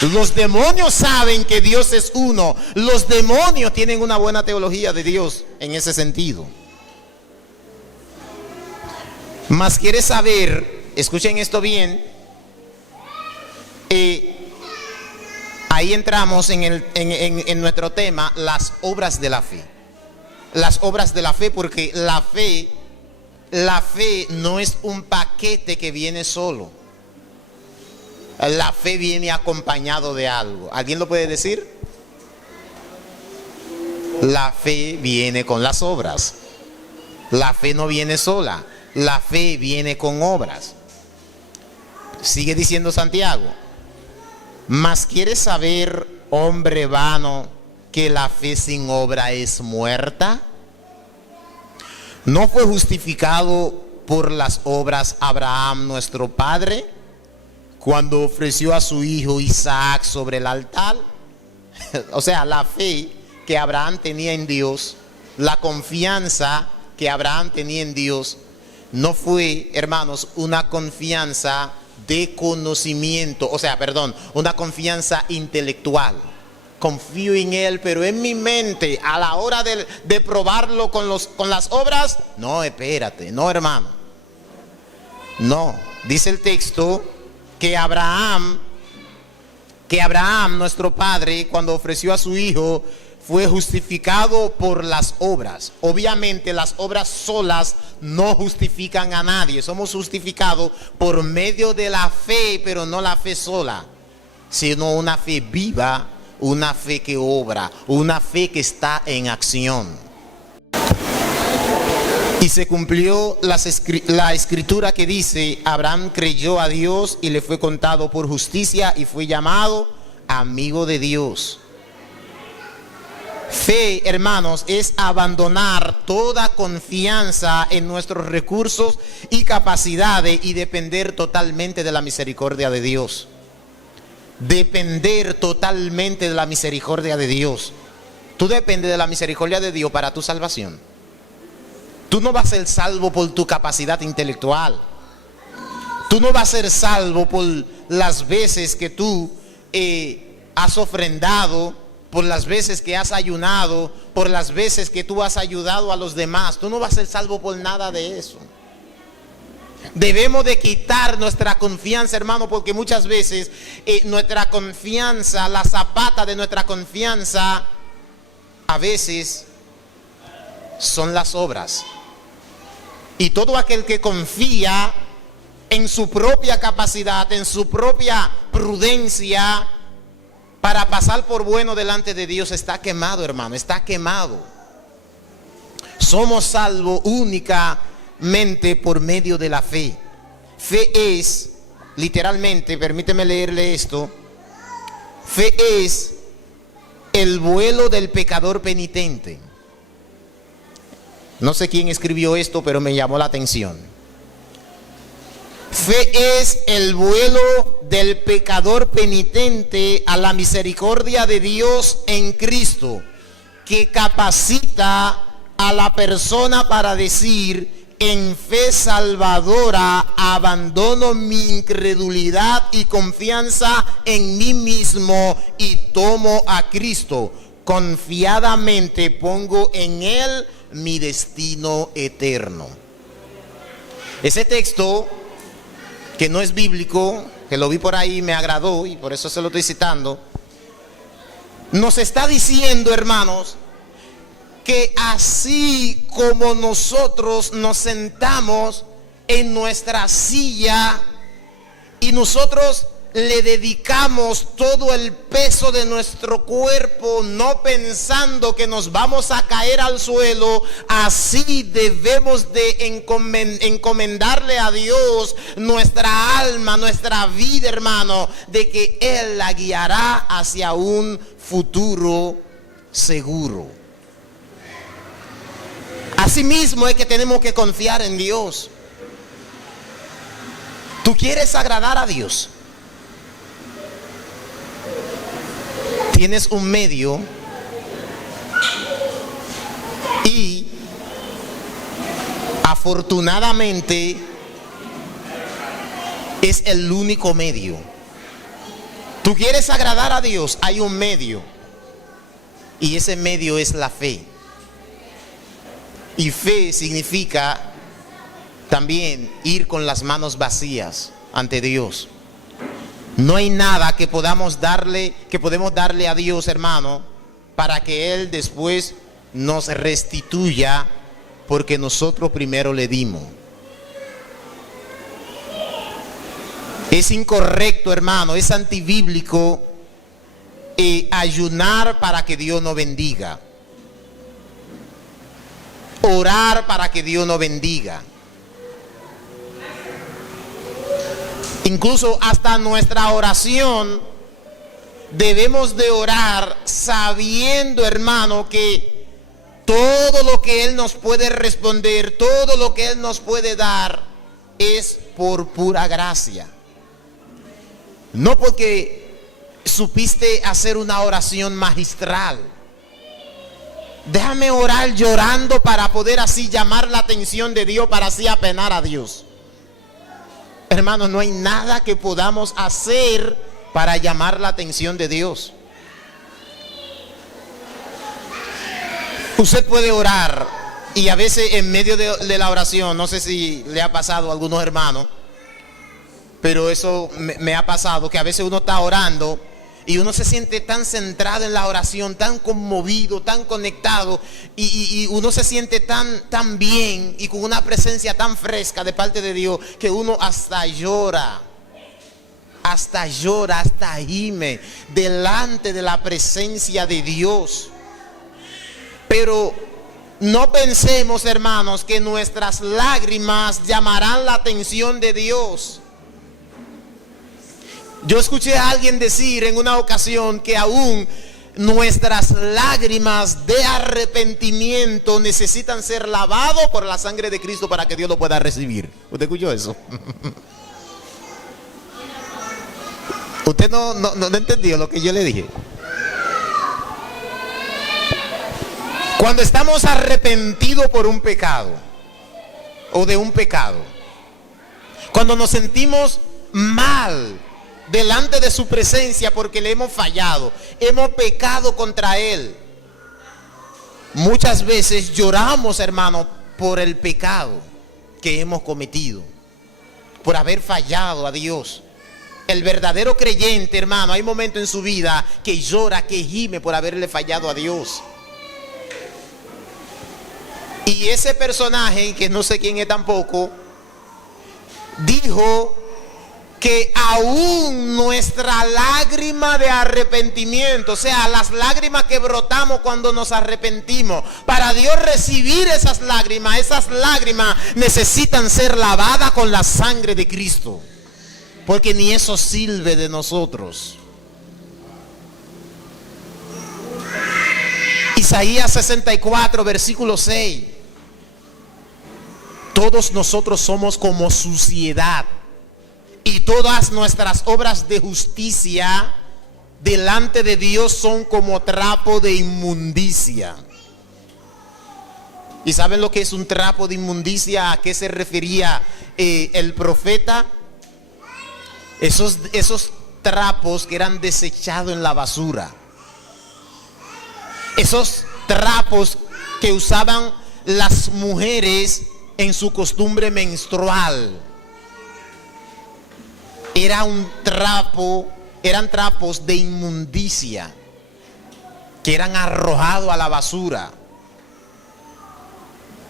Los demonios saben que Dios es uno. Los demonios tienen una buena teología de Dios en ese sentido. Mas quieres saber, escuchen esto bien, ahí entramos en nuestro tema, las obras de la fe. Las obras de la fe, porque la fe no es un paquete que viene solo. La fe viene acompañado de algo. ¿Alguien lo puede decir? La fe viene con las obras. La fe no viene sola. La fe viene con obras. Sigue diciendo Santiago: mas quieres saber, hombre vano, que la fe sin obra es muerta. ¿No fue justificado por las obras Abraham nuestro padre, cuando ofreció a su hijo Isaac sobre el altar? O sea, la fe que Abraham tenía en Dios, la confianza que Abraham tenía en Dios, no fue, hermanos, una confianza de conocimiento, una confianza intelectual. Confío en Él, pero en mi mente, a la hora de probarlo con las obras, no, espérate, no, hermano. No, dice el texto que Abraham, nuestro padre, cuando ofreció a su hijo, fue justificado por las obras. Obviamente las obras solas no justifican a nadie. Somos justificados por medio de la fe, pero no la fe sola, sino una fe viva, una fe que obra, una fe que está en acción. Y se cumplió la escritura que dice: Abraham creyó a Dios y le fue contado por justicia y fue llamado amigo de Dios. Fe, hermanos, es abandonar toda confianza en nuestros recursos y capacidades y depender totalmente de la misericordia de Dios. depender totalmente de la misericordia de Dios. Tú dependes de la misericordia de Dios para tu salvación. Tú no vas a ser salvo por tu capacidad intelectual. Tú no vas a ser salvo por las veces que tú has ofrendado, por las veces que has ayunado, por las veces que tú has ayudado a los demás. Tú no vas a ser salvo por nada de eso. Debemos de quitar nuestra confianza, hermano, porque muchas veces nuestra confianza, la zapata de nuestra confianza, a veces son las obras. Y todo aquel que confía en su propia capacidad, en su propia prudencia, para pasar por bueno delante de Dios, está quemado, hermano, está quemado. Somos salvos únicamente por medio de la fe. Fe es, literalmente, permíteme leerle esto, fe es el vuelo del pecador penitente. No sé quién escribió esto, pero me llamó la atención. Fe es el vuelo del pecador penitente a la misericordia de Dios en Cristo, que capacita a la persona para decir: en fe salvadora abandono mi incredulidad y confianza en mí mismo y tomo a Cristo. Confiadamente pongo en Él mi destino eterno. Ese texto, que no es bíblico, que lo vi por ahí, me agradó y por eso se lo estoy citando, nos está diciendo, hermanos, que así como nosotros nos sentamos en nuestra silla y nosotros le dedicamos todo el peso de nuestro cuerpo, no pensando que nos vamos a caer al suelo, así debemos de encomendarle a Dios nuestra alma, nuestra vida, hermano, de que Él la guiará hacia un futuro seguro. Asimismo es que tenemos que confiar en Dios. ¿Tú quieres agradar a Dios? Tienes un medio y afortunadamente es el único medio. Tú quieres agradar a Dios, hay un medio y ese medio es la fe. Y fe significa también ir con las manos vacías ante Dios. No hay nada que podemos darle a Dios, hermano, para que Él después nos restituya, porque nosotros primero le dimos. Es incorrecto, hermano, es antibíblico ayunar para que Dios nos bendiga, orar para que Dios nos bendiga. Incluso hasta nuestra oración debemos de orar sabiendo, hermano, que todo lo que Él nos puede responder, todo lo que Él nos puede dar es por pura gracia. No porque supiste hacer una oración magistral. Déjame orar llorando para poder así llamar la atención de Dios, para así apenar a Dios. Hermanos, no hay nada que podamos hacer para llamar la atención de Dios. Usted puede orar y a veces en medio de la oración, no sé si le ha pasado a algunos hermanos, pero eso me ha pasado, que a veces uno está orando y uno se siente tan centrado en la oración, tan conmovido, tan conectado, y uno se siente tan bien y con una presencia tan fresca de parte de Dios, que uno hasta llora, hasta gime delante de la presencia de Dios. Pero no pensemos, hermanos, que nuestras lágrimas llamarán la atención de Dios. Yo escuché a alguien decir en una ocasión que aún nuestras lágrimas de arrepentimiento necesitan ser lavados por la sangre de Cristo para que Dios lo pueda recibir. ¿Usted escuchó eso? Usted no entendió lo que yo le dije. Cuando estamos arrepentidos por un pecado o de un pecado, cuando nos sentimos mal delante de su presencia porque le hemos fallado, hemos pecado contra Él, muchas veces lloramos, hermano, por el pecado que hemos cometido, por haber fallado a Dios. El verdadero creyente, hermano, hay momentos en su vida que llora, que gime por haberle fallado a Dios. Y ese personaje, que no sé quién es tampoco, dijo que aún nuestra lágrima de arrepentimiento, o sea, las lágrimas que brotamos cuando nos arrepentimos, para Dios recibir esas lágrimas necesitan ser lavadas con la sangre de Cristo, porque ni eso sirve de nosotros. Isaías 64, versículo 6. Todos nosotros somos como suciedad, y todas nuestras obras de justicia delante de Dios son como trapo de inmundicia. ¿Y saben lo que es un trapo de inmundicia? ¿A qué se refería el profeta? Esos trapos que eran desechados en la basura. Esos trapos que usaban las mujeres en su costumbre menstrual. Eran trapos de inmundicia que eran arrojados a la basura.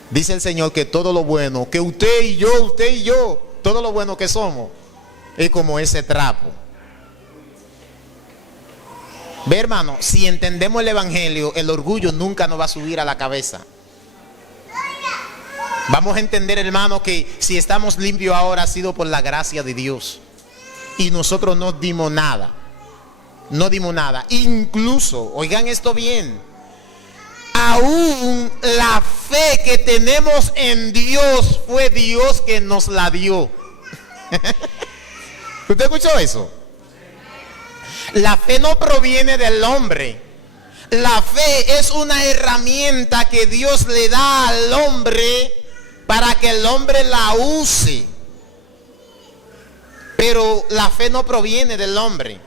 Dice el Señor que todo lo bueno, que usted y yo, todo lo bueno que somos, es como ese trapo. Ve, hermano, si entendemos el evangelio, el orgullo nunca nos va a subir a la cabeza. Vamos a entender, hermano, que si estamos limpios ahora ha sido por la gracia de Dios. Y nosotros no dimos nada. No dimos nada. Incluso, oigan esto bien, aún la fe que tenemos en Dios fue Dios que nos la dio. ¿Usted escuchó eso? La fe no proviene del hombre. La fe es una herramienta que Dios le da al hombre para que el hombre la use. Pero la fe no proviene del hombre.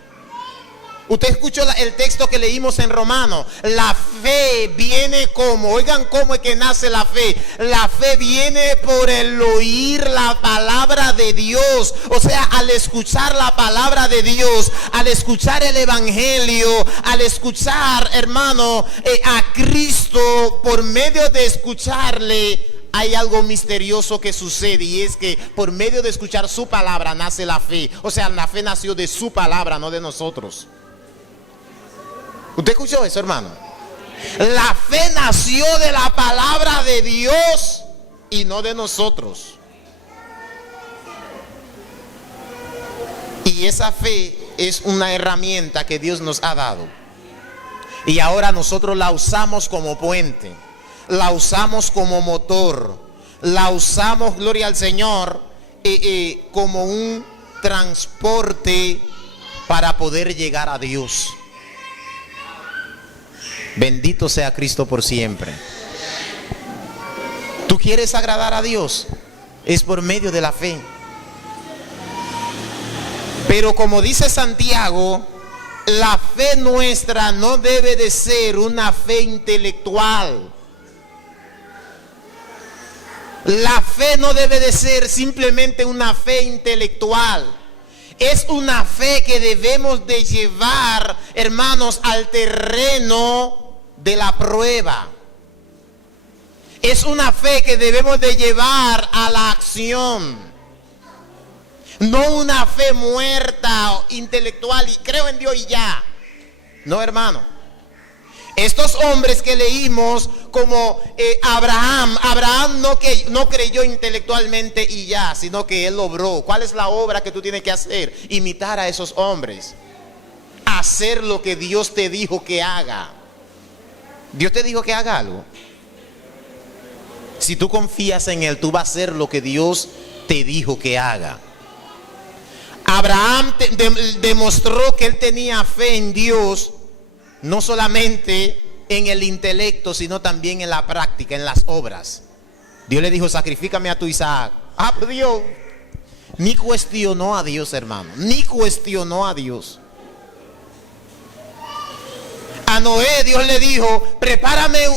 Usted escuchó el texto que leímos en Romanos. La fe viene como, oigan cómo es que nace la fe. La fe viene por el oír la palabra de Dios. O sea, al escuchar la palabra de Dios, al escuchar el evangelio, al escuchar, hermano, a Cristo, por medio de escucharle, hay algo misterioso que sucede, y es que por medio de escuchar su palabra nace la fe. O sea, la fe nació de su palabra, no de nosotros. ¿Usted escuchó eso, hermano? La fe nació de la palabra de Dios y no de nosotros. Y esa fe es una herramienta que Dios nos ha dado. Y ahora nosotros la usamos como puente. La usamos como motor, la usamos, gloria al Señor, como un transporte para poder llegar a Dios. Bendito sea Cristo por siempre. ¿Tú quieres agradar a Dios? Es por medio de la fe. Pero como dice Santiago, la fe nuestra no debe de ser una fe intelectual. La fe no debe de ser simplemente una fe intelectual. Es una fe que debemos de llevar, hermanos, al terreno de la prueba. Es una fe que debemos de llevar a la acción. No una fe muerta, intelectual, y creo en Dios y ya. No, hermano. Estos hombres que leímos como Abraham no creyó intelectualmente y ya, sino que él obró. ¿Cuál es la obra que tú tienes que hacer? Imitar a esos hombres. Hacer lo que Dios te dijo que haga. Dios te dijo que haga algo. Si tú confías en Él, tú vas a hacer lo que Dios te dijo que haga. Abraham demostró que él tenía fe en Dios, no solamente en el intelecto, sino también en la práctica, en las obras. Dios le dijo, sacrifícame a tu Isaac. Ah, pero Dios ni cuestionó a Dios, hermano, ni cuestionó a Dios. A Noé Dios le dijo, prepárame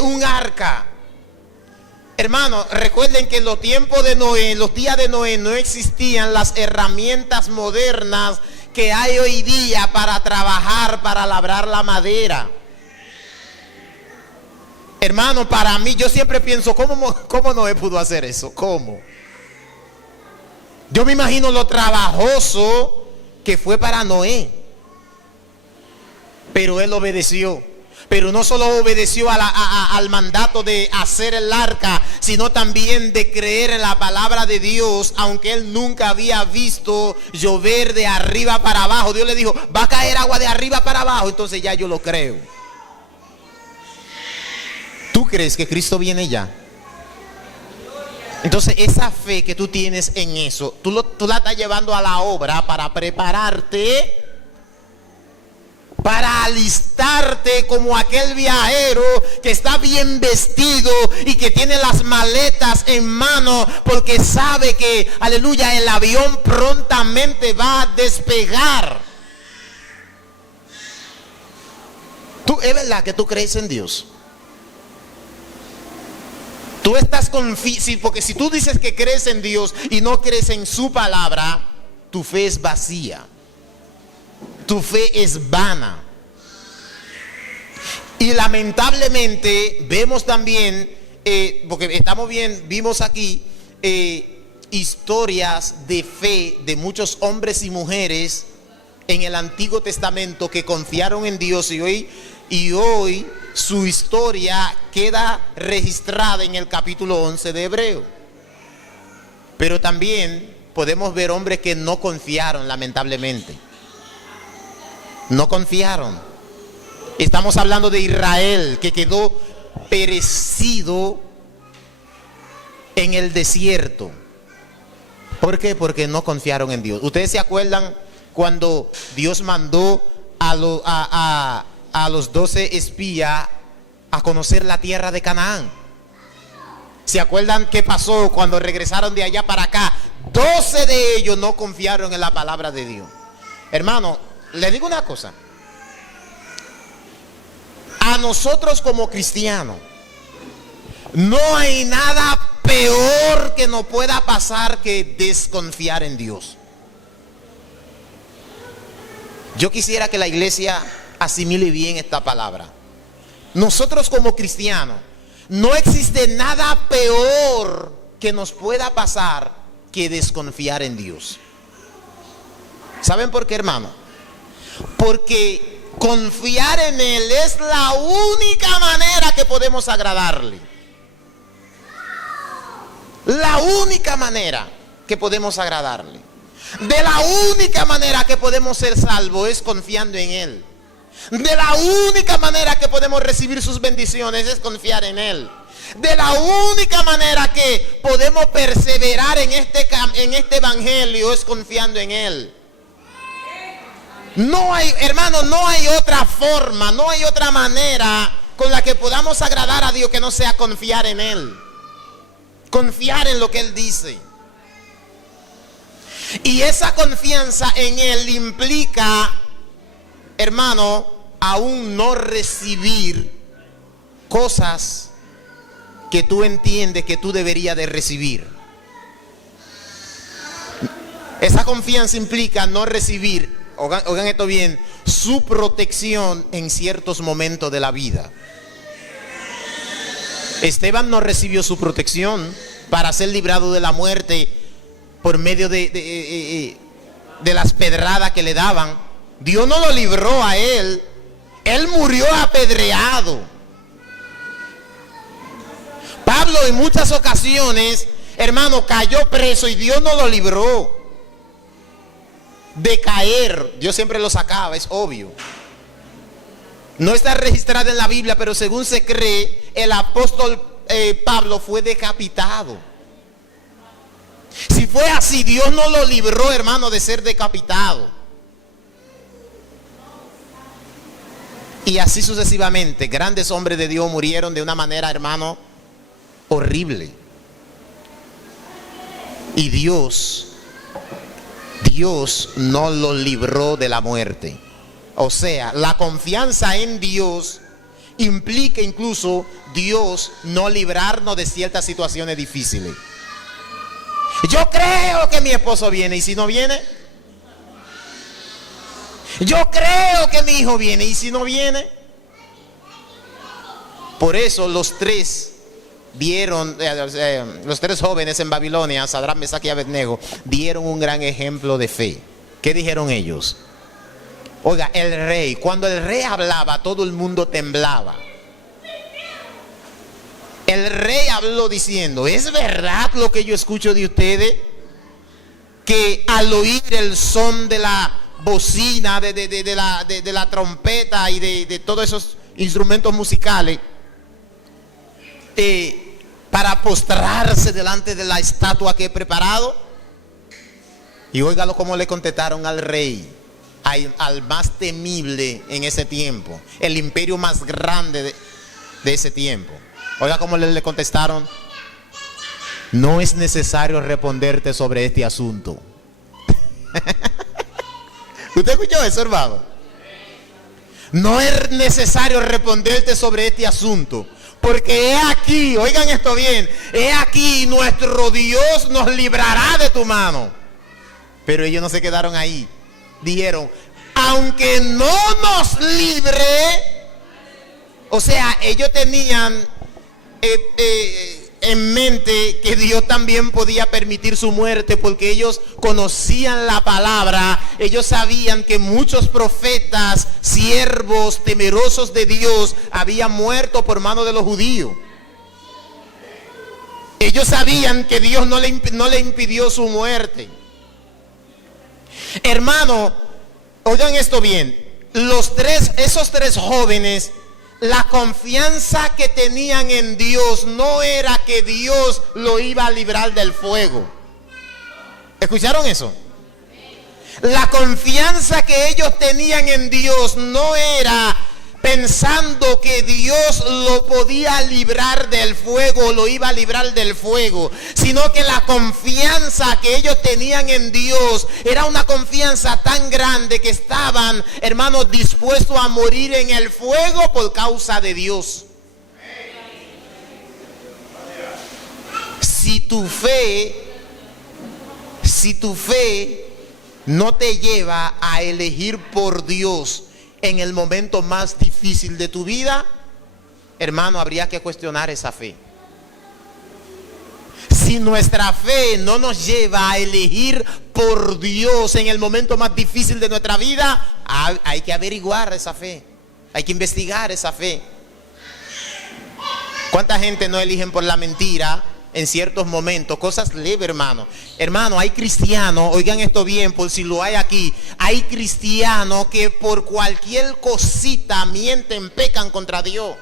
un arca. Hermano, recuerden que en los tiempos de Noé, en los días de Noé, no existían las herramientas modernas que hay hoy día para trabajar, para labrar la madera. Hermano, para mí, yo siempre pienso, ¿cómo Noé pudo hacer eso? ¿Cómo? Yo me imagino lo trabajoso que fue para Noé. Pero él obedeció. Pero no solo obedeció al mandato de hacer el arca, sino también de creer en la palabra de Dios, aunque él nunca había visto llover de arriba para abajo. Dios le dijo, va a caer agua de arriba para abajo, entonces ya yo lo creo. ¿Tú crees que Cristo viene ya? Entonces esa fe que tú tienes en eso, tú la estás llevando a la obra para prepararte, para alistarte como aquel viajero que está bien vestido y que tiene las maletas en mano, porque sabe que, aleluya, el avión prontamente va a despegar. ¿Es verdad que tú crees en Dios? Tú estás porque si tú dices que crees en Dios y no crees en su palabra, tu fe es vacía. Tu fe es vana. Y lamentablemente vemos también, porque vimos aquí historias de fe de muchos hombres y mujeres en el Antiguo Testamento que confiaron en Dios y hoy su historia queda registrada en el capítulo 11 de Hebreo. Pero también podemos ver hombres que no confiaron, lamentablemente. No confiaron. Estamos hablando de Israel, que quedó perecido en el desierto. ¿Por qué? Porque no confiaron en Dios. ¿Ustedes se acuerdan cuando Dios mandó a los 12 espías a conocer la tierra de Canaán? ¿Se acuerdan qué pasó cuando regresaron de allá para acá? 12 de ellos no confiaron en la palabra de Dios. Hermano, le digo una cosa. A nosotros como cristianos, no hay nada peor que nos pueda pasar que desconfiar en Dios. Yo quisiera que la iglesia asimile bien esta palabra. Nosotros como cristianos, no existe nada peor que nos pueda pasar que desconfiar en Dios. ¿Saben por qué, hermano? Porque confiar en Él es la única manera que podemos agradarle. La única manera que podemos agradarle. De la única manera que podemos ser salvos es confiando en Él. De la única manera que podemos recibir sus bendiciones es confiar en Él. De la única manera que podemos perseverar en este evangelio es confiando en Él. No hay, hermano, no hay otra forma, no hay otra manera con la que podamos agradar a Dios que no sea confiar en Él. Confiar en lo que Él dice. Y esa confianza en Él implica, hermano, aún no recibir cosas que tú entiendes que tú deberías de recibir. Esa confianza implica no recibir, oigan esto bien, su protección en ciertos momentos de la vida. Esteban no recibió su protección para ser librado de la muerte por medio de las pedradas que le daban. Dios no lo libró a él. Él murió apedreado. Pablo en muchas ocasiones, hermano, cayó preso y Dios no lo libró de caer. Dios siempre lo sacaba, es obvio. No está registrado en la Biblia, pero según se cree, el apóstol Pablo fue decapitado. Si fue así, Dios no lo libró, hermano, de ser decapitado. Y así sucesivamente, grandes hombres de Dios murieron de una manera, hermano, horrible. Y Dios no lo libró de la muerte. O sea, la confianza en Dios implica incluso Dios no librarnos de ciertas situaciones difíciles. Yo creo que mi esposo viene, y si no viene. Yo creo que mi hijo viene, y si no viene. Por eso los tres los tres jóvenes en Babilonia, Sadrach, Mesach y Abednego, dieron un gran ejemplo de fe. ¿Qué dijeron ellos? Oiga, el rey, cuando el rey hablaba, todo el mundo temblaba. El rey habló diciendo: ¿es verdad lo que yo escucho de ustedes? Que al oír el son de la bocina, de la trompeta y de todos esos instrumentos musicales, para postrarse delante de la estatua que he preparado. Y óigalo cómo le contestaron al rey, al más temible en ese tiempo, el imperio más grande de ese tiempo. Oiga cómo le contestaron: no es necesario responderte sobre este asunto. ¿Usted escuchó eso, hermano? No es necesario responderte sobre este asunto, porque he aquí, oigan esto bien, he aquí nuestro Dios nos librará de tu mano. Pero ellos no se quedaron ahí. Dijeron: aunque no nos libre. O sea, ellos tenían en mente que Dios también podía permitir su muerte, porque ellos conocían la palabra. Ellos sabían que muchos profetas, siervos temerosos de Dios, habían muerto por mano de los judíos. Ellos sabían que Dios no le impidió su muerte. Hermano, oigan esto bien. Esos tres jóvenes, la confianza que tenían en Dios no era que Dios lo iba a librar del fuego. ¿Escucharon eso? La confianza que ellos tenían en Dios no era pensando que Dios lo podía librar del fuego, lo iba a librar del fuego, sino que la confianza que ellos tenían en Dios era una confianza tan grande que estaban, hermanos, dispuestos a morir en el fuego por causa de Dios. Si tu fe no te lleva a elegir por Dios en el momento más difícil de tu vida, hermano, habría que cuestionar esa fe. Si nuestra fe no nos lleva a elegir por Dios en el momento más difícil de nuestra vida, hay que averiguar esa fe, hay que investigar esa fe. ¿Cuánta gente no eligen por la mentira en ciertos momentos? Cosas leves, hermano. Hermano, hay cristianos, oigan esto bien, por si lo hay aquí, hay cristianos que por cualquier cosita mienten, pecan contra Dios.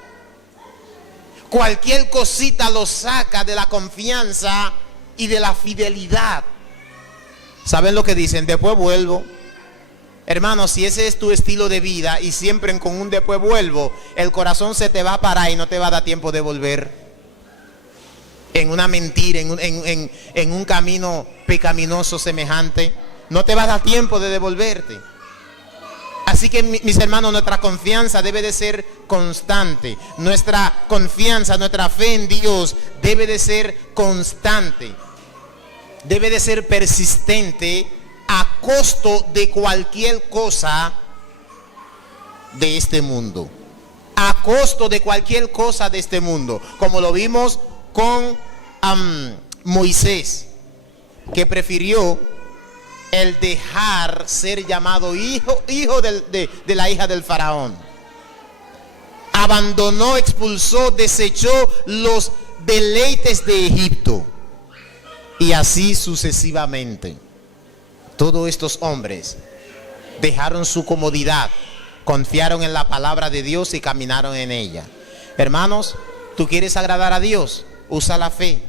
Cualquier cosita los saca de la confianza y de la fidelidad. ¿Saben lo que dicen? Después vuelvo. Hermano, si ese es tu estilo de vida y siempre con un después vuelvo, el corazón se te va a parar y no te va a dar tiempo de volver. En una mentira, en un camino pecaminoso semejante, no te va a dar tiempo de devolverte. Así que, mis hermanos, nuestra confianza debe de ser constante. Nuestra confianza, nuestra fe en Dios debe de ser constante. Debe de ser persistente a costo de cualquier cosa de este mundo. A costo de cualquier cosa de este mundo. Como lo vimos con Moisés, que prefirió el dejar ser llamado hijo de la hija del faraón. Abandonó, expulsó, desechó los deleites de Egipto. Y así sucesivamente. Todos estos hombres dejaron su comodidad, confiaron en la palabra de Dios y caminaron en ella. Hermanos, ¿tú quieres agradar a Dios? Usa la fe.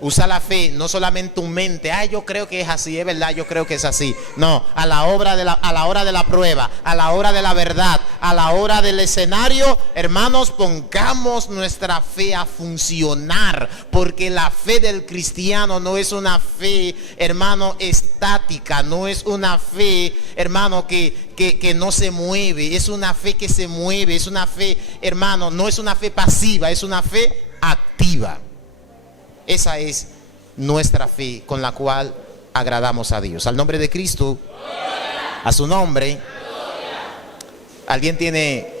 Usa la fe, no solamente tu mente. Ay, yo creo que es así, es verdad, yo creo que es así. No, a la hora de la prueba, a la hora de la verdad, a la hora del escenario, hermanos, pongamos nuestra fe a funcionar. Porque la fe del cristiano no es una fe, hermano, estática. No es una fe, hermano, que no se mueve. Es una fe que se mueve. Es una fe, hermano, no es una fe pasiva, es una fe activa. Esa es nuestra fe con la cual agradamos a Dios. Al nombre de Cristo, a su nombre. ¿Alguien tiene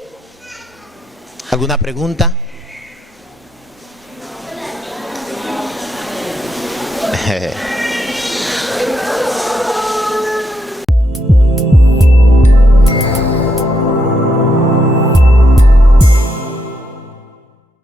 alguna pregunta?